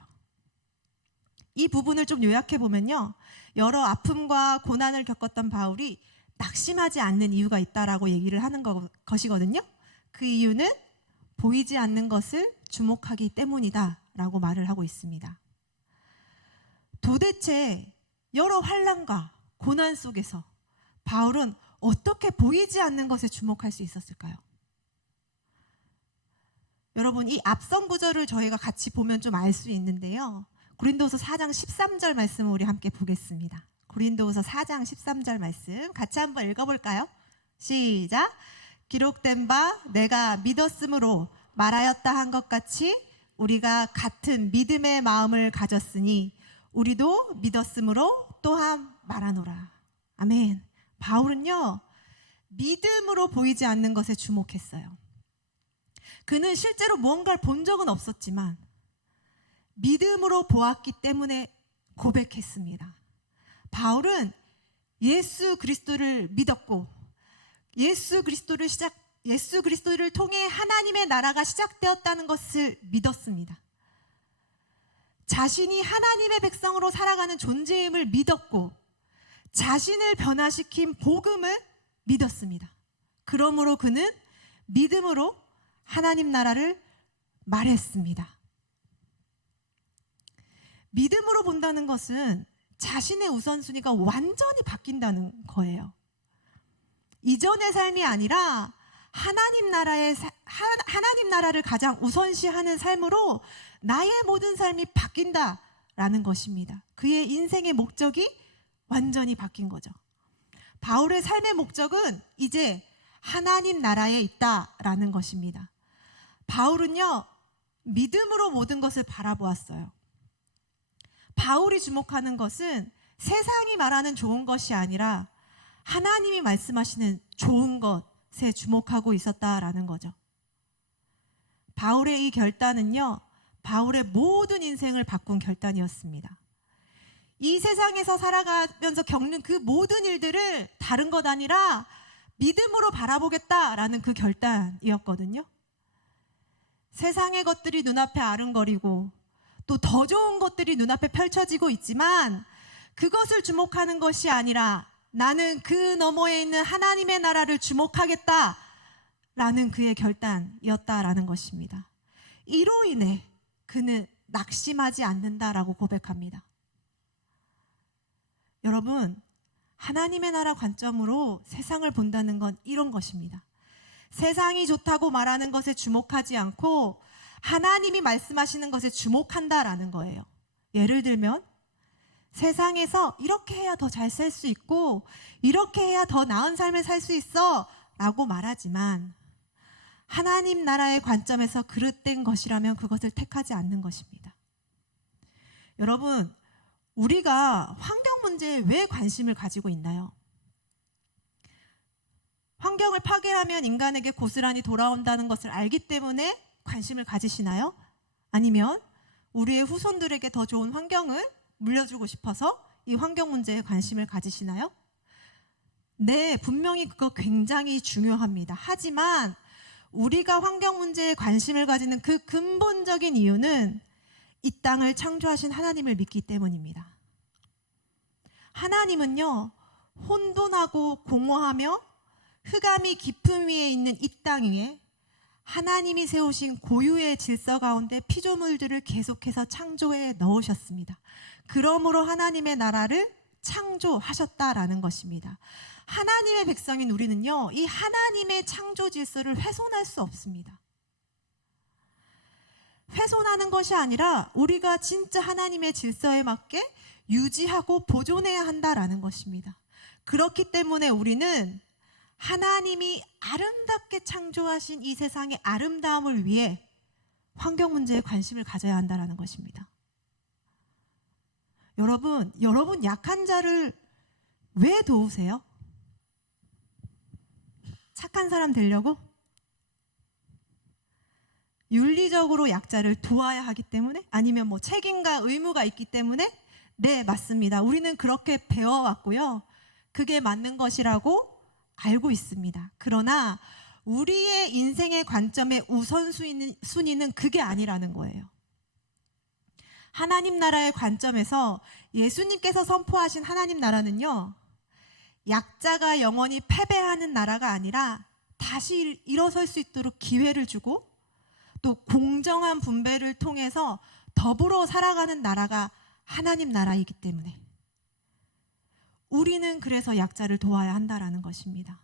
이 부분을 좀 요약해 보면요, 여러 아픔과 고난을 겪었던 바울이 낙심하지 않는 이유가 있다라고 얘기를 하는 것이거든요. 그 이유는 보이지 않는 것을 주목하기 때문이다라고 말을 하고 있습니다. 도대체 여러 환난과 고난 속에서 바울은 어떻게 보이지 않는 것에 주목할 수 있었을까요? 여러분, 이 앞선 구절을 저희가 같이 보면 좀 알 수 있는데요. 고린도후서 4장 13절 말씀을 우리 함께 보겠습니다. 고린도후서 4장 13절 말씀 같이 한번 읽어볼까요? 시작. 기록된 바 내가 믿었으므로 말하였다 한 것 같이 우리가 같은 믿음의 마음을 가졌으니 우리도 믿었으므로 또한 말하노라. 아멘. 바울은요, 믿음으로 보이지 않는 것에 주목했어요. 그는 실제로 무언가를 본 적은 없었지만 믿음으로 보았기 때문에 고백했습니다. 바울은 예수 그리스도를 믿었고 예수 그리스도를 통해 하나님의 나라가 시작되었다는 것을 믿었습니다. 자신이 하나님의 백성으로 살아가는 존재임을 믿었고 자신을 변화시킨 복음을 믿었습니다. 그러므로 그는 믿음으로 하나님 나라를 말했습니다. 믿음으로 본다는 것은 자신의 우선순위가 완전히 바뀐다는 거예요. 이전의 삶이 아니라 하나님 나라를 가장 우선시하는 삶으로 나의 모든 삶이 바뀐다라는 것입니다. 그의 인생의 목적이 완전히 바뀐 거죠. 바울의 삶의 목적은 이제 하나님 나라에 있다라는 것입니다. 바울은요, 믿음으로 모든 것을 바라보았어요. 바울이 주목하는 것은 세상이 말하는 좋은 것이 아니라 하나님이 말씀하시는 좋은 것에 주목하고 있었다라는 거죠. 바울의 이 결단은요, 바울의 모든 인생을 바꾼 결단이었습니다. 이 세상에서 살아가면서 겪는 그 모든 일들을 다른 것 아니라 믿음으로 바라보겠다라는 그 결단이었거든요. 세상의 것들이 눈앞에 아른거리고 또 더 좋은 것들이 눈앞에 펼쳐지고 있지만 그것을 주목하는 것이 아니라 나는 그 너머에 있는 하나님의 나라를 주목하겠다라는 그의 결단이었다라는 것입니다. 이로 인해 그는 낙심하지 않는다라고 고백합니다. 여러분, 하나님의 나라 관점으로 세상을 본다는 건 이런 것입니다. 세상이 좋다고 말하는 것에 주목하지 않고 하나님이 말씀하시는 것에 주목한다라는 거예요. 예를 들면 세상에서 이렇게 해야 더 잘 살 수 있고 이렇게 해야 더 나은 삶을 살 수 있어 라고 말하지만 하나님 나라의 관점에서 그릇된 것이라면 그것을 택하지 않는 것입니다. 여러분, 우리가 환경 문제에 왜 관심을 가지고 있나요? 환경을 파괴하면 인간에게 고스란히 돌아온다는 것을 알기 때문에 관심을 가지시나요? 아니면 우리의 후손들에게 더 좋은 환경을 물려주고 싶어서 이 환경 문제에 관심을 가지시나요? 네, 분명히 그거 굉장히 중요합니다. 하지만 우리가 환경 문제에 관심을 가지는 그 근본적인 이유는 이 땅을 창조하신 하나님을 믿기 때문입니다. 하나님은요, 혼돈하고 공허하며 흑암이 깊음 위에 있는 이 땅 위에 하나님이 세우신 고유의 질서 가운데 피조물들을 계속해서 창조해 넣으셨습니다. 그러므로 하나님의 나라를 창조하셨다라는 것입니다. 하나님의 백성인 우리는요, 이 하나님의 창조 질서를 훼손할 수 없습니다. 훼손하는 것이 아니라 우리가 진짜 하나님의 질서에 맞게 유지하고 보존해야 한다라는 것입니다. 그렇기 때문에 우리는 하나님이 아름답게 창조하신 이 세상의 아름다움을 위해 환경 문제에 관심을 가져야 한다는 것입니다. 여러분 약한 자를 왜 도우세요? 착한 사람 되려고? 윤리적으로 약자를 도와야 하기 때문에? 아니면 뭐 책임과 의무가 있기 때문에? 네, 맞습니다. 우리는 그렇게 배워왔고요. 그게 맞는 것이라고 알고 있습니다. 그러나 우리의 인생의 관점의 우선순위는 그게 아니라는 거예요. 하나님 나라의 관점에서 예수님께서 선포하신 하나님 나라는요, 약자가 영원히 패배하는 나라가 아니라 다시 일어설 수 있도록 기회를 주고 또 공정한 분배를 통해서 더불어 살아가는 나라가 하나님 나라이기 때문에 우리는 그래서 약자를 도와야 한다라는 것입니다.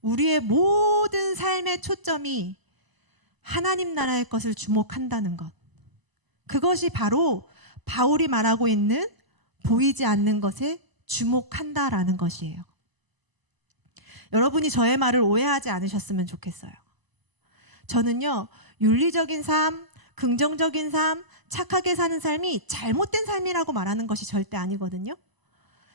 우리의 모든 삶의 초점이 하나님 나라의 것을 주목한다는 것. 그것이 바로 바울이 말하고 있는 보이지 않는 것에 주목한다라는 것이에요. 여러분이 저의 말을 오해하지 않으셨으면 좋겠어요. 저는요, 윤리적인 삶, 긍정적인 삶, 착하게 사는 삶이 잘못된 삶이라고 말하는 것이 절대 아니거든요.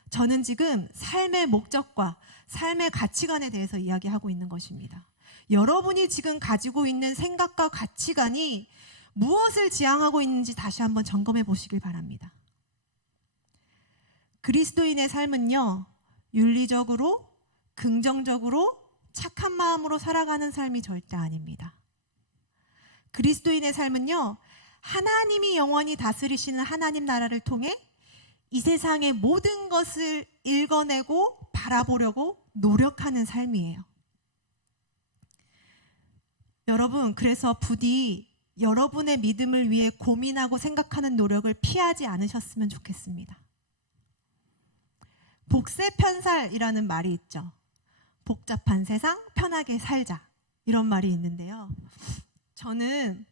저는 지금 삶의 목적과 삶의 가치관에 대해서 이야기하고 있는 것입니다. 여러분이 지금 가지고 있는 생각과 가치관이 무엇을 지향하고 있는지 다시 한번 점검해 보시길 바랍니다. 그리스도인의 삶은요, 윤리적으로, 긍정적으로, 착한 마음으로 살아가는 삶이 절대 아닙니다. 그리스도인의 삶은요, 하나님이 영원히 다스리시는 하나님 나라를 통해 이 세상의 모든 것을 읽어내고 바라보려고 노력하는 삶이에요. 여러분, 그래서 부디 여러분의 믿음을 위해 고민하고 생각하는 노력을 피하지 않으셨으면 좋겠습니다. 복세편살이라는 말이 있죠. 복잡한 세상, 편하게 살자. 이런 말이 있는데요. 저는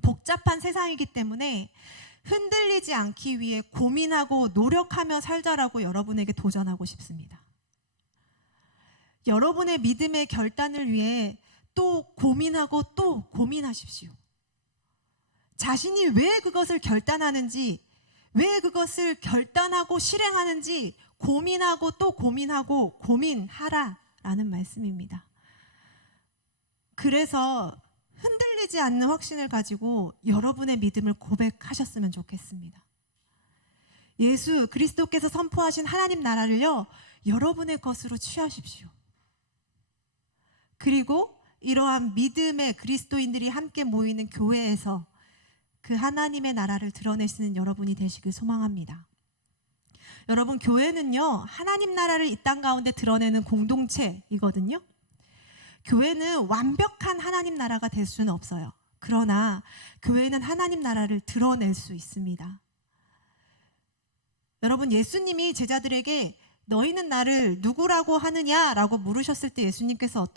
복잡한 세상이기 때문에 흔들리지 않기 위해 고민하고 노력하며 살자라고 여러분에게 도전하고 싶습니다. 여러분의 믿음의 결단을 위해 또 고민하고 또 고민하십시오. 자신이 왜 그것을 결단하는지, 왜 그것을 결단하고 실행하는지 고민하고 또 고민하고 고민하라라는 말씀입니다. 그래서 흔들리지 않는 확신을 가지고 여러분의 믿음을 고백하셨으면 좋겠습니다. 예수 그리스도께서 선포하신 하나님 나라를요, 여러분의 것으로 취하십시오. 그리고 이러한 믿음의 그리스도인들이 함께 모이는 교회에서 그 하나님의 나라를 드러낼 수 있는 여러분이 되시길 소망합니다. 여러분, 교회는요, 하나님 나라를 이 땅 가운데 드러내는 공동체이거든요. 교회는 완벽한 하나님 나라가 될 수는 없어요. 그러나 교회는 하나님 나라를 드러낼 수 있습니다. 여러분, 예수님이 제자들에게 너희는 나를 누구라고 하느냐라고 물으셨을 때 예수님께서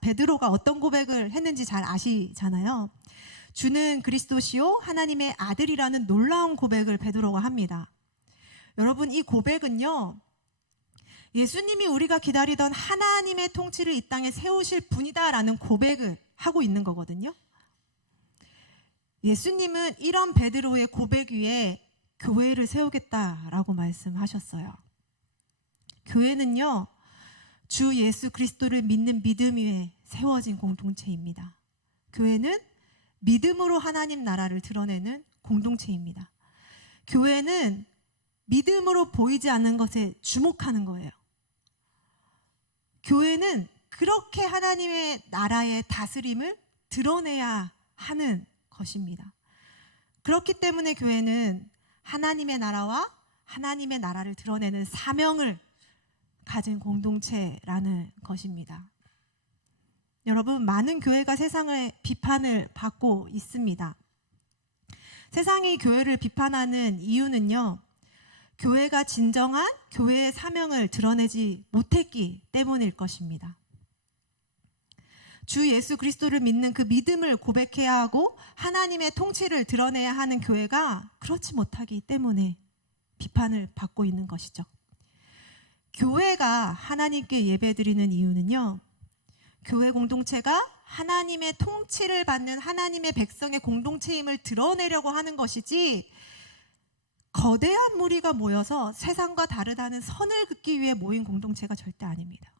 베드로가 어떤 고백을 했는지 잘 아시잖아요. 주는 그리스도시요 하나님의 아들이라는 놀라운 고백을 베드로가 합니다. 여러분, 이 고백은요, 예수님이 우리가 기다리던 하나님의 통치를 이 땅에 세우실 분이다라는 고백을 하고 있는 거거든요. 예수님은 이런 베드로의 고백 위에 교회를 세우겠다라고 말씀하셨어요. 교회는요, 주 예수 그리스도를 믿는 믿음 위에 세워진 공동체입니다. 교회는 믿음으로 하나님 나라를 드러내는 공동체입니다. 교회는 믿음으로 보이지 않는 것에 주목하는 거예요. 교회는 그렇게 하나님의 나라의 다스림을 드러내야 하는 것입니다. 그렇기 때문에 교회는 하나님의 나라와 하나님의 나라를 드러내는 사명을 가진 공동체라는 것입니다. 여러분, 많은 교회가 세상의 비판을 받고 있습니다. 세상이 교회를 비판하는 이유는요, 교회가 진정한 교회의 사명을 드러내지 못했기 때문일 것입니다. 주 예수 그리스도를 믿는 그 믿음을 고백해야 하고 하나님의 통치를 드러내야 하는 교회가 그렇지 못하기 때문에 비판을 받고 있는 것이죠. 교회가 하나님께 예배드리는 이유는요, 교회 공동체가 하나님의 통치를 받는 하나님의 백성의 공동체임을 드러내려고 하는 것이지, 거대한 무리가 모여서 세상과 다르다는 선을 긋기 위해 모인 공동체가 절대 아닙니다.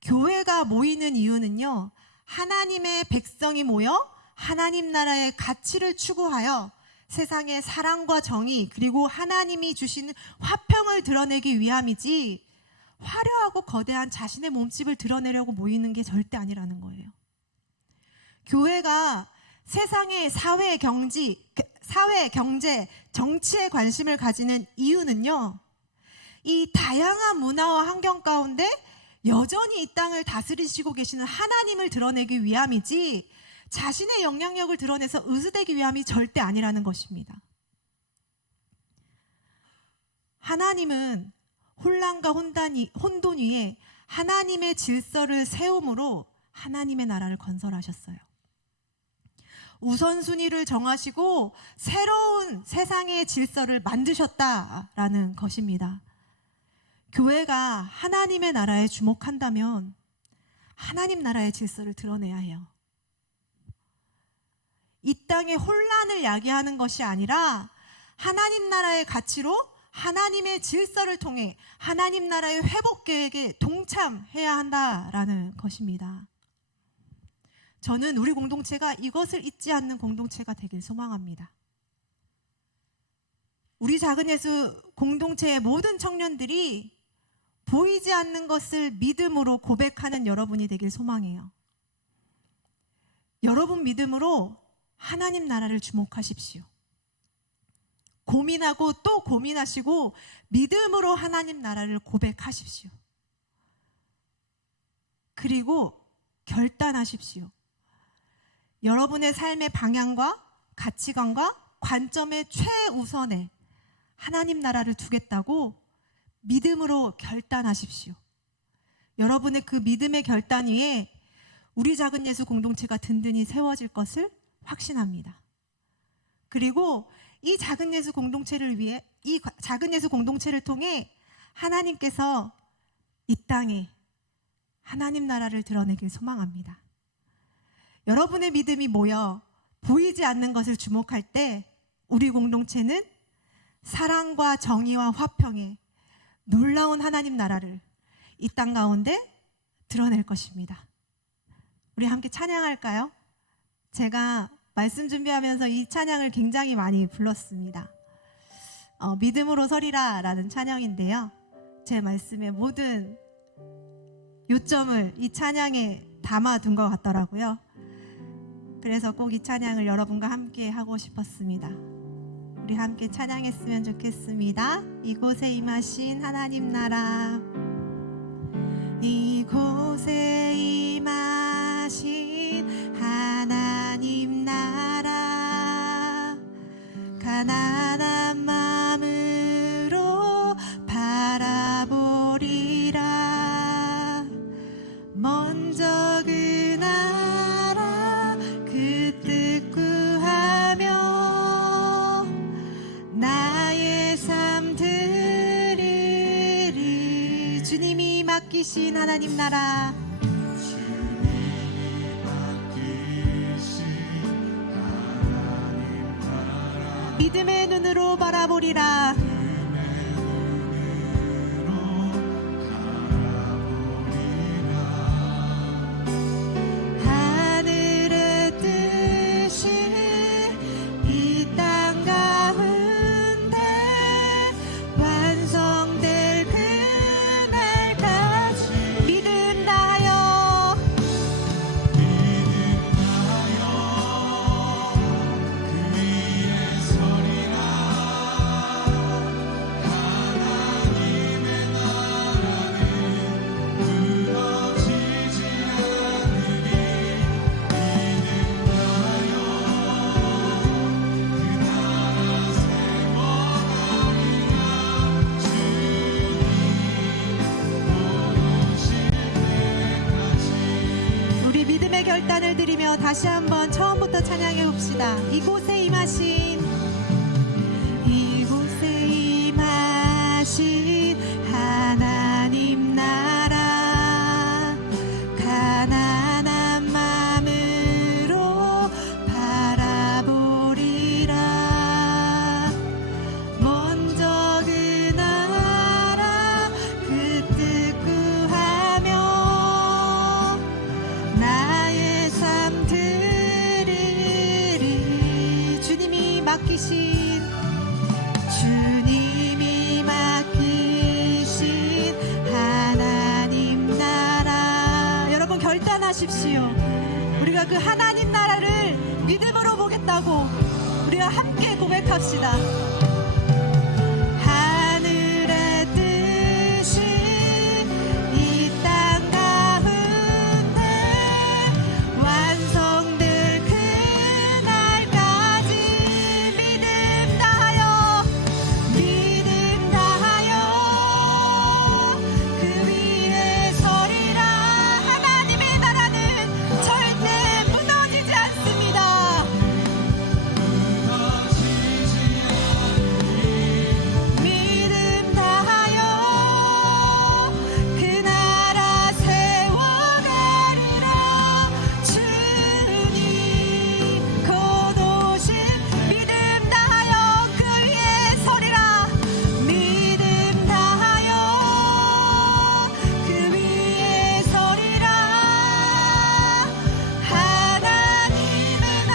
교회가 모이는 이유는요, 하나님의 백성이 모여 하나님 나라의 가치를 추구하여 세상의 사랑과 정의, 그리고 하나님이 주시는 화평을 드러내기 위함이지, 화려하고 거대한 자신의 몸집을 드러내려고 모이는 게 절대 아니라는 거예요. 교회가 세상의 사회, 경제, 정치에 관심을 가지는 이유는요, 이 다양한 문화와 환경 가운데 여전히 이 땅을 다스리시고 계시는 하나님을 드러내기 위함이지, 자신의 영향력을 드러내서 의수되기 위함이 절대 아니라는 것입니다. 하나님은 혼란과 혼돈 위에 하나님의 질서를 세움으로 하나님의 나라를 건설하셨어요. 우선순위를 정하시고 새로운 세상의 질서를 만드셨다라는 것입니다. 교회가 하나님의 나라에 주목한다면 하나님 나라의 질서를 드러내야 해요. 이 땅의 혼란을 야기하는 것이 아니라 하나님 나라의 가치로 하나님의 질서를 통해 하나님 나라의 회복 계획에 동참해야 한다라는 것입니다. 저는 우리 공동체가 이것을 잊지 않는 공동체가 되길 소망합니다. 우리 작은 예수 공동체의 모든 청년들이 보이지 않는 것을 믿음으로 고백하는 여러분이 되길 소망해요. 여러분 믿음으로 하나님 나라를 주목하십시오. 고민하고 또 고민하시고 믿음으로 하나님 나라를 고백하십시오. 그리고 결단하십시오. 여러분의 삶의 방향과 가치관과 관점의 최우선에 하나님 나라를 두겠다고 믿음으로 결단하십시오. 여러분의 그 믿음의 결단 위에 우리 작은 예수 공동체가 든든히 세워질 것을 확신합니다. 그리고 이 작은 예수 공동체를 위해, 이 작은 예수 공동체를 통해 하나님께서 이 땅에 하나님 나라를 드러내길 소망합니다. 여러분의 믿음이 모여 보이지 않는 것을 주목할 때 우리 공동체는 사랑과 정의와 화평의 놀라운 하나님 나라를 이 땅 가운데 드러낼 것입니다. 우리 함께 찬양할까요? 제가 말씀 준비하면서 이 찬양을 굉장히 많이 불렀습니다. 믿음으로 서리라 라는 찬양인데요, 제 말씀의 모든 요점을 이 찬양에 담아둔 것 같더라고요. 그래서 꼭 이 찬양을 여러분과 함께 하고 싶었습니다. 우리 함께 찬양했으면 좋겠습니다. 이곳에 임하신 하나님 나라, 이곳에 임하신 하나님 나라, 가난한 마음으로 바라보리라. 먼저 그 나라 그 뜻 구하며 나의 삶 드리리. 주님이 맡기신 하나님 나라, 믿음의 눈으로 바라보리라. 하늘의 뜻이 이 땅 가운데 완성될 그날까지 믿음 다하여 우리 믿음의 결단을 드리며 다시 한번 처음부터 찬양해 봅시다. 이곳에 임하신, 이곳에 임하신 하나님 나라, 가난한 마음으로 바라보리라. 먼저 그 나라 그 뜻 구하며 나의 삶 드리리. 주님이 맡기신, 주님이 맡기신 하나님 나라. 여러분 결단하십시오. 우리가 그 하나님 나라를 믿음으로 보겠다고 우리가 함께 고백합시다. 하늘의 뜻이 이 땅 가운데 완성될 그날까지 믿음 다하여, 믿음 다하여 그 위에 서리라. 하나님의 나라는 절대 무너지지 않습니다. 믿음 다하여 그 나라 세워가리라. 주님 곧 오신, 믿음 다하여 그 위에 서리라. 믿음 다하여 그 위에 서리라. 하나님의 나라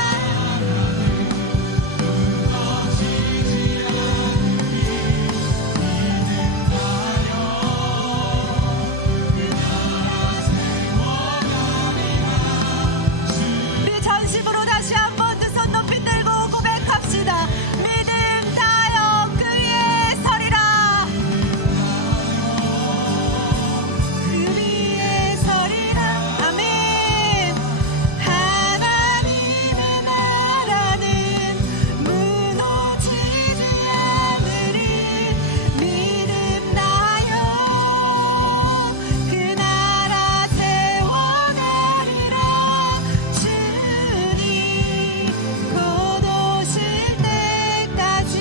우리 전심으로 다시 한번 두 손 높이 들고 고백합시다. 믿음 다하여 그 위에 서리라. 그 위에 서리라. 아멘. 하나님의 나라는 무너지지 않으리. 믿음 다하여 그 나라 세워가리라. 주님 곧 오실 때까지.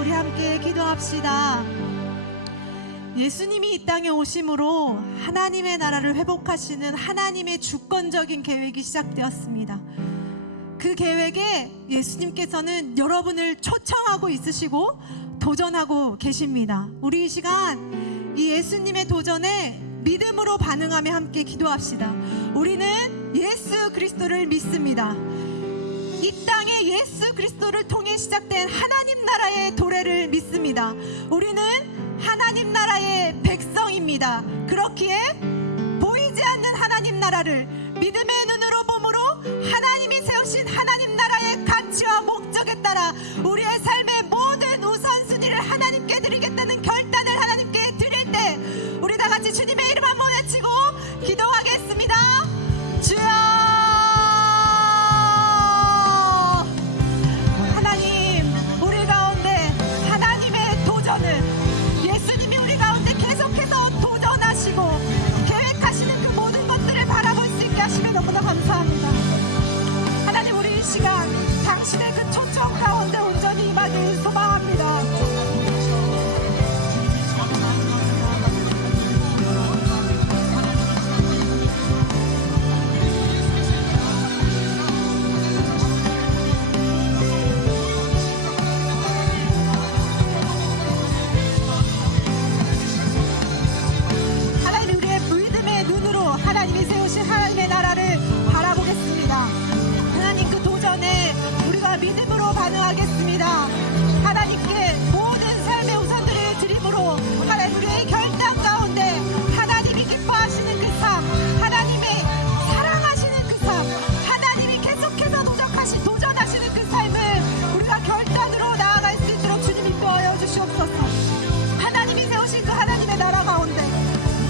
우리 함께 기도합시다. 예수님이 이 땅에 오심으로 하나님의 나라를 회복하시는 하나님의 주권적인 계획이 시작되었습니다. 그 계획에 예수님께서는 여러분을 초청하고 있으시고 도전하고 계십니다. 우리 이 시간 이 예수님의 도전에 믿음으로 반응하며 함께 기도합시다. 우리는 예수 그리스도를 믿습니다. 이 땅에 예수 그리스도를 통해 시작된 하나님 나라의 도래를 믿습니다. 우리는 하나님 나라의 백성입니다. 그렇기에 보이지 않는 하나님 나라를 믿음의 눈으로 봄으로 하나님이 세우신 하나님 나라의 가치와 목적에 따라 우리의 삶의 모든 우선순위를 하나님께 드리겠다는 결단을 하나님께 드릴 때 우리 다 같이 주님의 이름 한번 외치고 기도하겠습니다. 주여, 하나님, 우리 가운데 하나님의 도전을 예수님이 우리 가운데 계속해서 도전하시고 계획하시는 그 모든 것들을 바라볼 수 있게 하시면 너무나 감사합니다. 하나님, 우리 이 시간 당신의 그 초청 가운데 온전히 임하길 소망합니다. 하나님, 우리의 믿음의 눈으로 하나님이 세우신 하나님의 나라를 바라보겠습니다. 하나님, 그 도전에 우리가 믿음으로 반응하겠습니다. 하나님께 모든 삶의 우선들을 드림으로 하나님, 우리의 결단 가운데 하나님이 기뻐하시는 그 삶, 하나님의 사랑하시는 그 삶, 하나님이 계속해서 도전하시는 그 삶을 우리가 결단으로 나아갈 수 있도록 주님 인도하여 주시옵소서. 하나님이 세우신 그 하나님의 나라 가운데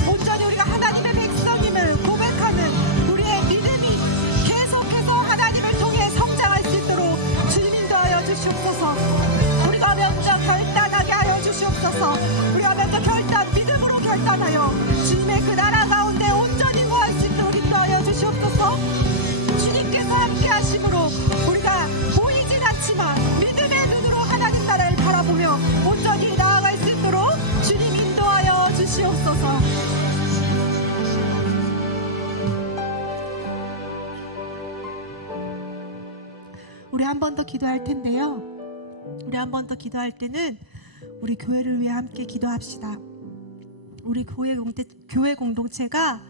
온전히 우리가 하나님의 백성임을 고백하는 우리의 믿음이 계속해서 하나님을 통해 성장할 수 있도록 주님 인도하여 주시옵소서. 우리가 먼저 결단하게 하여 주시옵소서. 우리가 먼저 믿음으로 결단하여 주님의 그 나라 가운데 온전히 거할 수 있도록 인도하여 주시옵소서. 주님께서 함께 하심으로 우리가 보이진 않지만 믿음의 눈으로 하나님 나라를 바라보며 온전히 나아갈 수 있도록 주님 인도하여 주시옵소서. 우리 한 번 더 기도할 텐데요. 우리 한 번 더 기도할 때는 우리 교회를 위해 함께 기도합시다. 우리 교회 공동체가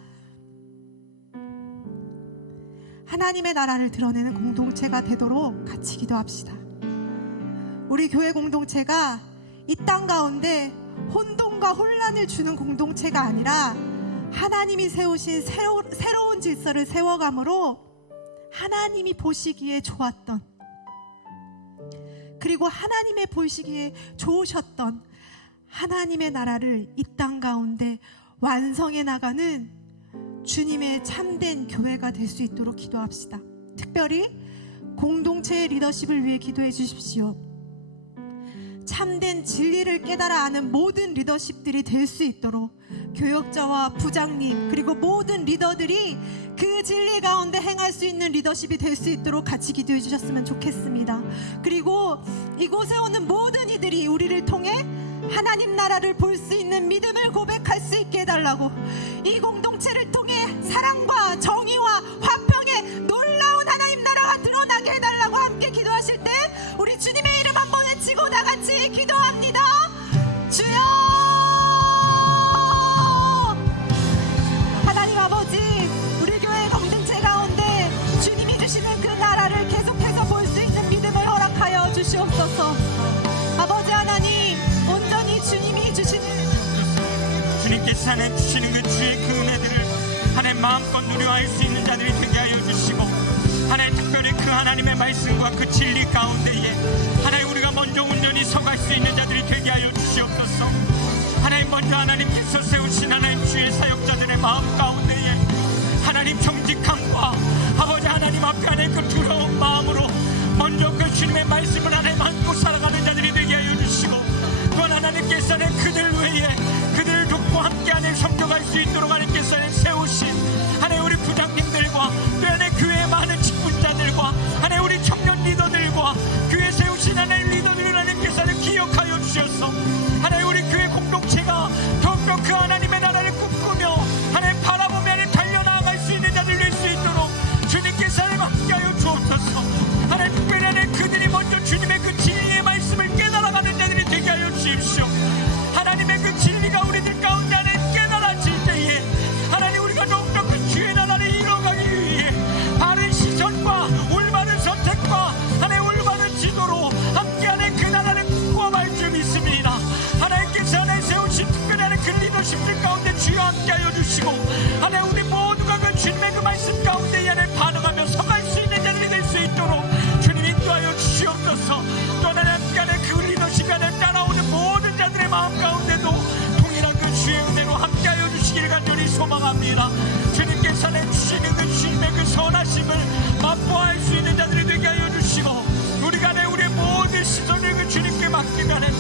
하나님의 나라를 드러내는 공동체가 되도록 같이 기도합시다. 우리 교회 공동체가 이 땅 가운데 혼돈과 혼란을 주는 공동체가 아니라 하나님이 세우신 새로운 질서를 세워감으로 하나님이 보시기에 좋았던, 그리고 하나님의 보시기에 좋으셨던 하나님의 나라를 이 땅 가운데 완성해 나가는 주님의 참된 교회가 될 수 있도록 기도합시다. 특별히 공동체의 리더십을 위해 기도해 주십시오. 참된 진리를 깨달아 아는 모든 리더십들이 될 수 있도록 교역자와 부장님 그리고 모든 리더들이 그 진리 가운데 행할 수 있는 리더십이 될 수 있도록 같이 기도해 주셨으면 좋겠습니다. 그리고 이곳에 오는 모든 이들이 우리를 통해 하나님 나라를 볼 수 있는 믿음을 고백할 수 있게 해달라고, 이 공동체를 통해 사랑과 정의와 화평의 놀라운 하나님 나라가 드러나게 해달라고 함께 기도하실 때 우리 주님의 이름 한번 외치고 다 같이 기도합니다. 주여, 하나님 아버지, 우리 교회 공동체 가운데 주님이 주시는 그 나라를 계속해서 볼 수 있는 믿음을 허락하여 주시옵소서. 아버지 하나님, 온전히 주님이 주시는 주님께서 하나님 주시는 그 주의 그 은혜들을 하나님 마음껏 누려할 수 있는 자들이 되게 하여 주시고, 하나님 특별히 그 하나님의 말씀과 그 진리 가운데에 하나님 우리가 먼저 온전히 서갈 수 있는 자들이 되게 하여 주시옵소서. 하나님 먼저 하나님께서 세우신 하나님 주의 사역자들의 마음 가운데에 하나님 정직함과 아버지 하나님 앞에 하나님 그 두려운 마음으로 먼저 그 주님의 말씀을 하나님 안고 살아가는 자들이 되게 하여 주시고, 또한 하나님께서는 그들 외에 그들을 돕고 함께하는 성경할 수 있도록 하나님께서는 세우신 하나님 우리 부장님들과 또 하나님 교회의 많은 직분자들과 하나님 우리 청년 리더들과 교회 세우신 하나님 리더들을 하나님께서는 기억하여 주셔서 하나님 우리 교회 공동체가 더욱더 그 하나님의 나라를 꿈꾸며 하나님 바라보며 하나님 달려나갈 수 있는 자들 될 수 있도록 주님께서 하나님 함께하여 주옵소서. 하나님 특별히 하나님 그들이 먼저 주님의 그 진리의 말씀을 깨달아가는 자들이 되게 하여 주십시오. 하나님의 그 진리가 우리들 가운데 하나님 깨달아질 때에 하나님 우리가 더욱더 그 주의 나라를 이뤄가기 위해 바른 시선과 올바른 선택과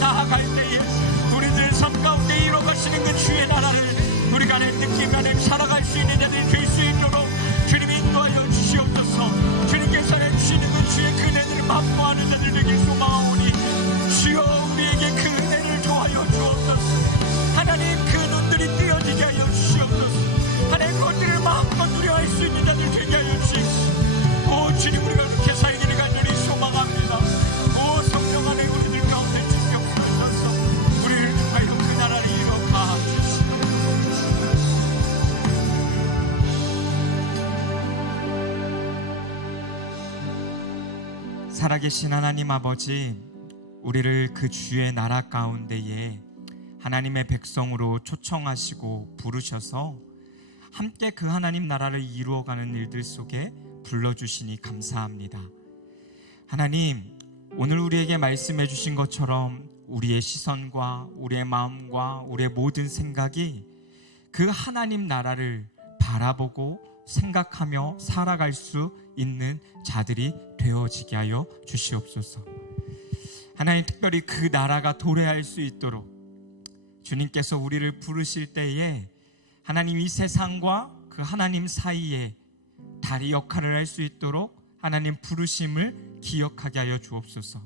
나아갈 때에 우리들 삶 가운데 이뤄가시는 그 주의 나라를 우리가 느끼며 살아갈 수 있는 자들이 될 수 있도록 주님 인도하여 주시옵소서. 주님께서 주시는 그 주의 그 은혜를 맛보하는 자들 되길 소망하오니 주여 우리에게 그 은혜를 더하여 주옵소서. 하나님 그 눈들이 띄어지게 하여 주시옵소서. 하나님 것들을 마음껏 누려할 수 있는 자들 되게 하여 주시옵소서. 오 주님 우리가 그렇게 살기를 간절히 소망합니다. 오 성령 안에 우리들 가운데 충격하셔서 우리를 통하여 그 나라를 이뤄가 주시옵소서. 살아계신 하나님 아버지, 우리를 그 주의 나라 가운데에 하나님의 백성으로 초청하시고 부르셔서 함께 그 하나님 나라를 이루어가는 일들 속에 불러주시니 감사합니다. 하나님, 오늘 우리에게 말씀해 주신 것처럼 우리의 시선과 우리의 마음과 우리의 모든 생각이 그 하나님 나라를 바라보고 생각하며 살아갈 수 있는 자들이 되어지게 하여 주시옵소서. 하나님, 특별히 그 나라가 도래할 수 있도록 주님께서 우리를 부르실 때에 하나님 이 세상과 그 하나님 사이에 다리 역할을 할 수 있도록 하나님 부르심을 기억하게 하여 주옵소서.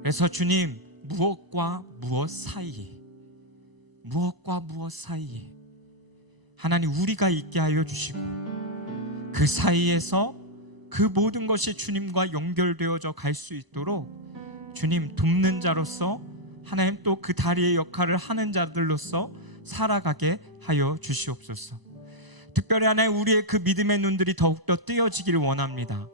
그래서 주님, 무엇과 무엇 사이에 하나님 우리가 있게 하여 주시고 그 사이에서 그 모든 것이 주님과 연결되어져 갈 수 있도록 주님 돕는 자로서 하나님 또 그 다리의 역할을 하는 자들로서 살아가게 하여 주시옵소서. 특별히 하나님 우리의 그 믿음의 눈들이 더욱더 띄어지기를 원합니다.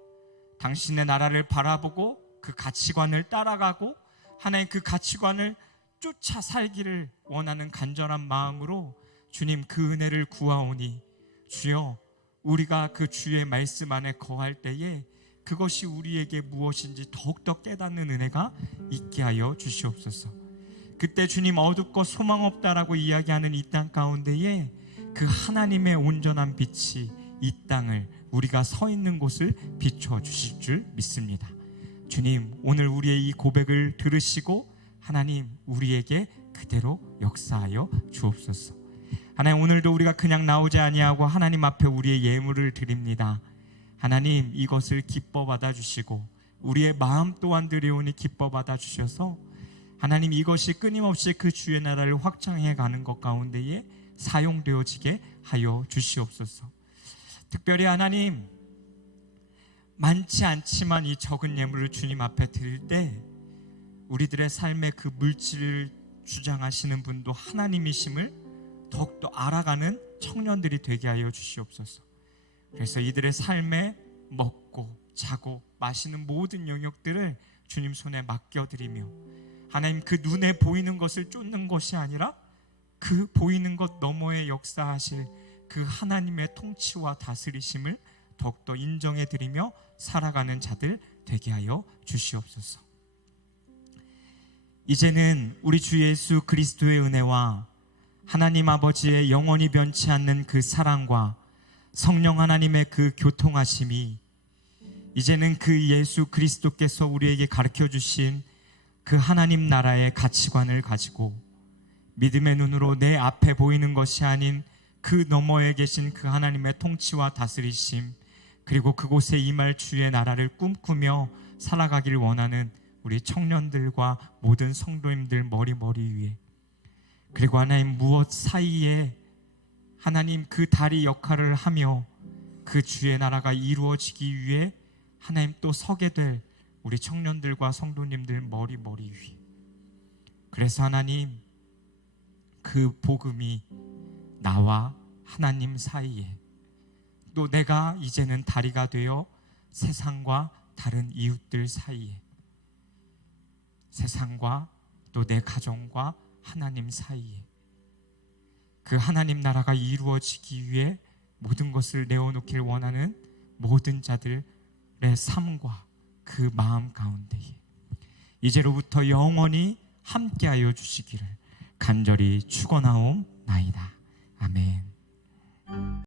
당신의 나라를 바라보고 그 가치관을 따라가고 하나님 그 가치관을 쫓아 살기를 원하는 간절한 마음으로 주님 그 은혜를 구하오니 주여 우리가 그 주의 말씀 안에 거할 때에 그것이 우리에게 무엇인지 더욱더 깨닫는 은혜가 있게 하여 주시옵소서. 그때 주님 어둡고 소망 없다라고 이야기하는 이 땅 가운데에 그 하나님의 온전한 빛이 이 땅을 우리가 서 있는 곳을 비춰 주실 줄 믿습니다. 주님, 오늘 우리의 이 고백을 들으시고 하나님 우리에게 그대로 역사하여 주옵소서. 하나님, 오늘도 우리가 그냥 나오지 아니하고 하나님 앞에 우리의 예물을 드립니다. 하나님, 이것을 기뻐 받아주시고 우리의 마음 또한 드려오니 기뻐 받아주셔서 하나님 이것이 끊임없이 그 주의 나라를 확장해 가는 것 가운데에 사용되어지게 하여 주시옵소서. 특별히 하나님, 많지 않지만 이 적은 예물을 주님 앞에 드릴 때 우리들의 삶의 그 물질을 주장하시는 분도 하나님이심을 더욱더 알아가는 청년들이 되게 하여 주시옵소서. 그래서 이들의 삶에 먹고 자고 마시는 모든 영역들을 주님 손에 맡겨드리며 하나님 그 눈에 보이는 것을 쫓는 것이 아니라 그 보이는 것 너머에 역사하실 그 하나님의 통치와 다스리심을 더욱더 인정해드리며 살아가는 자들 되게 하여 주시옵소서. 이제는 우리 주 예수 그리스도의 은혜와 하나님 아버지의 영원히 변치 않는 그 사랑과 성령 하나님의 그 교통하심이 이제는 그 예수 그리스도께서 우리에게 가르쳐 주신 그 하나님 나라의 가치관을 가지고 믿음의 눈으로 내 앞에 보이는 것이 아닌 그 너머에 계신 그 하나님의 통치와 다스리심, 그리고 그곳에 임할 주의 나라를 꿈꾸며 살아가기를 원하는 우리 청년들과 모든 성도님들 머리 위에, 그리고 하나님 무엇 사이에 하나님 그 다리 역할을 하며 그 주의 나라가 이루어지기 위해 하나님 또 서게 될 우리 청년들과 성도님들 머리 위에, 그래서 하나님 그 복음이 나와 하나님 사이에, 또 내가 이제는 다리가 되어 세상과 다른 이웃들 사이에, 세상과 또 내 가정과 하나님 사이에 그 하나님 나라가 이루어지기 위해 모든 것을 내어놓기를 원하는 모든 자들의 삶과 그 마음 가운데에 이제로부터 영원히 함께하여 주시기를 간절히 축원하옵나이다. 아멘.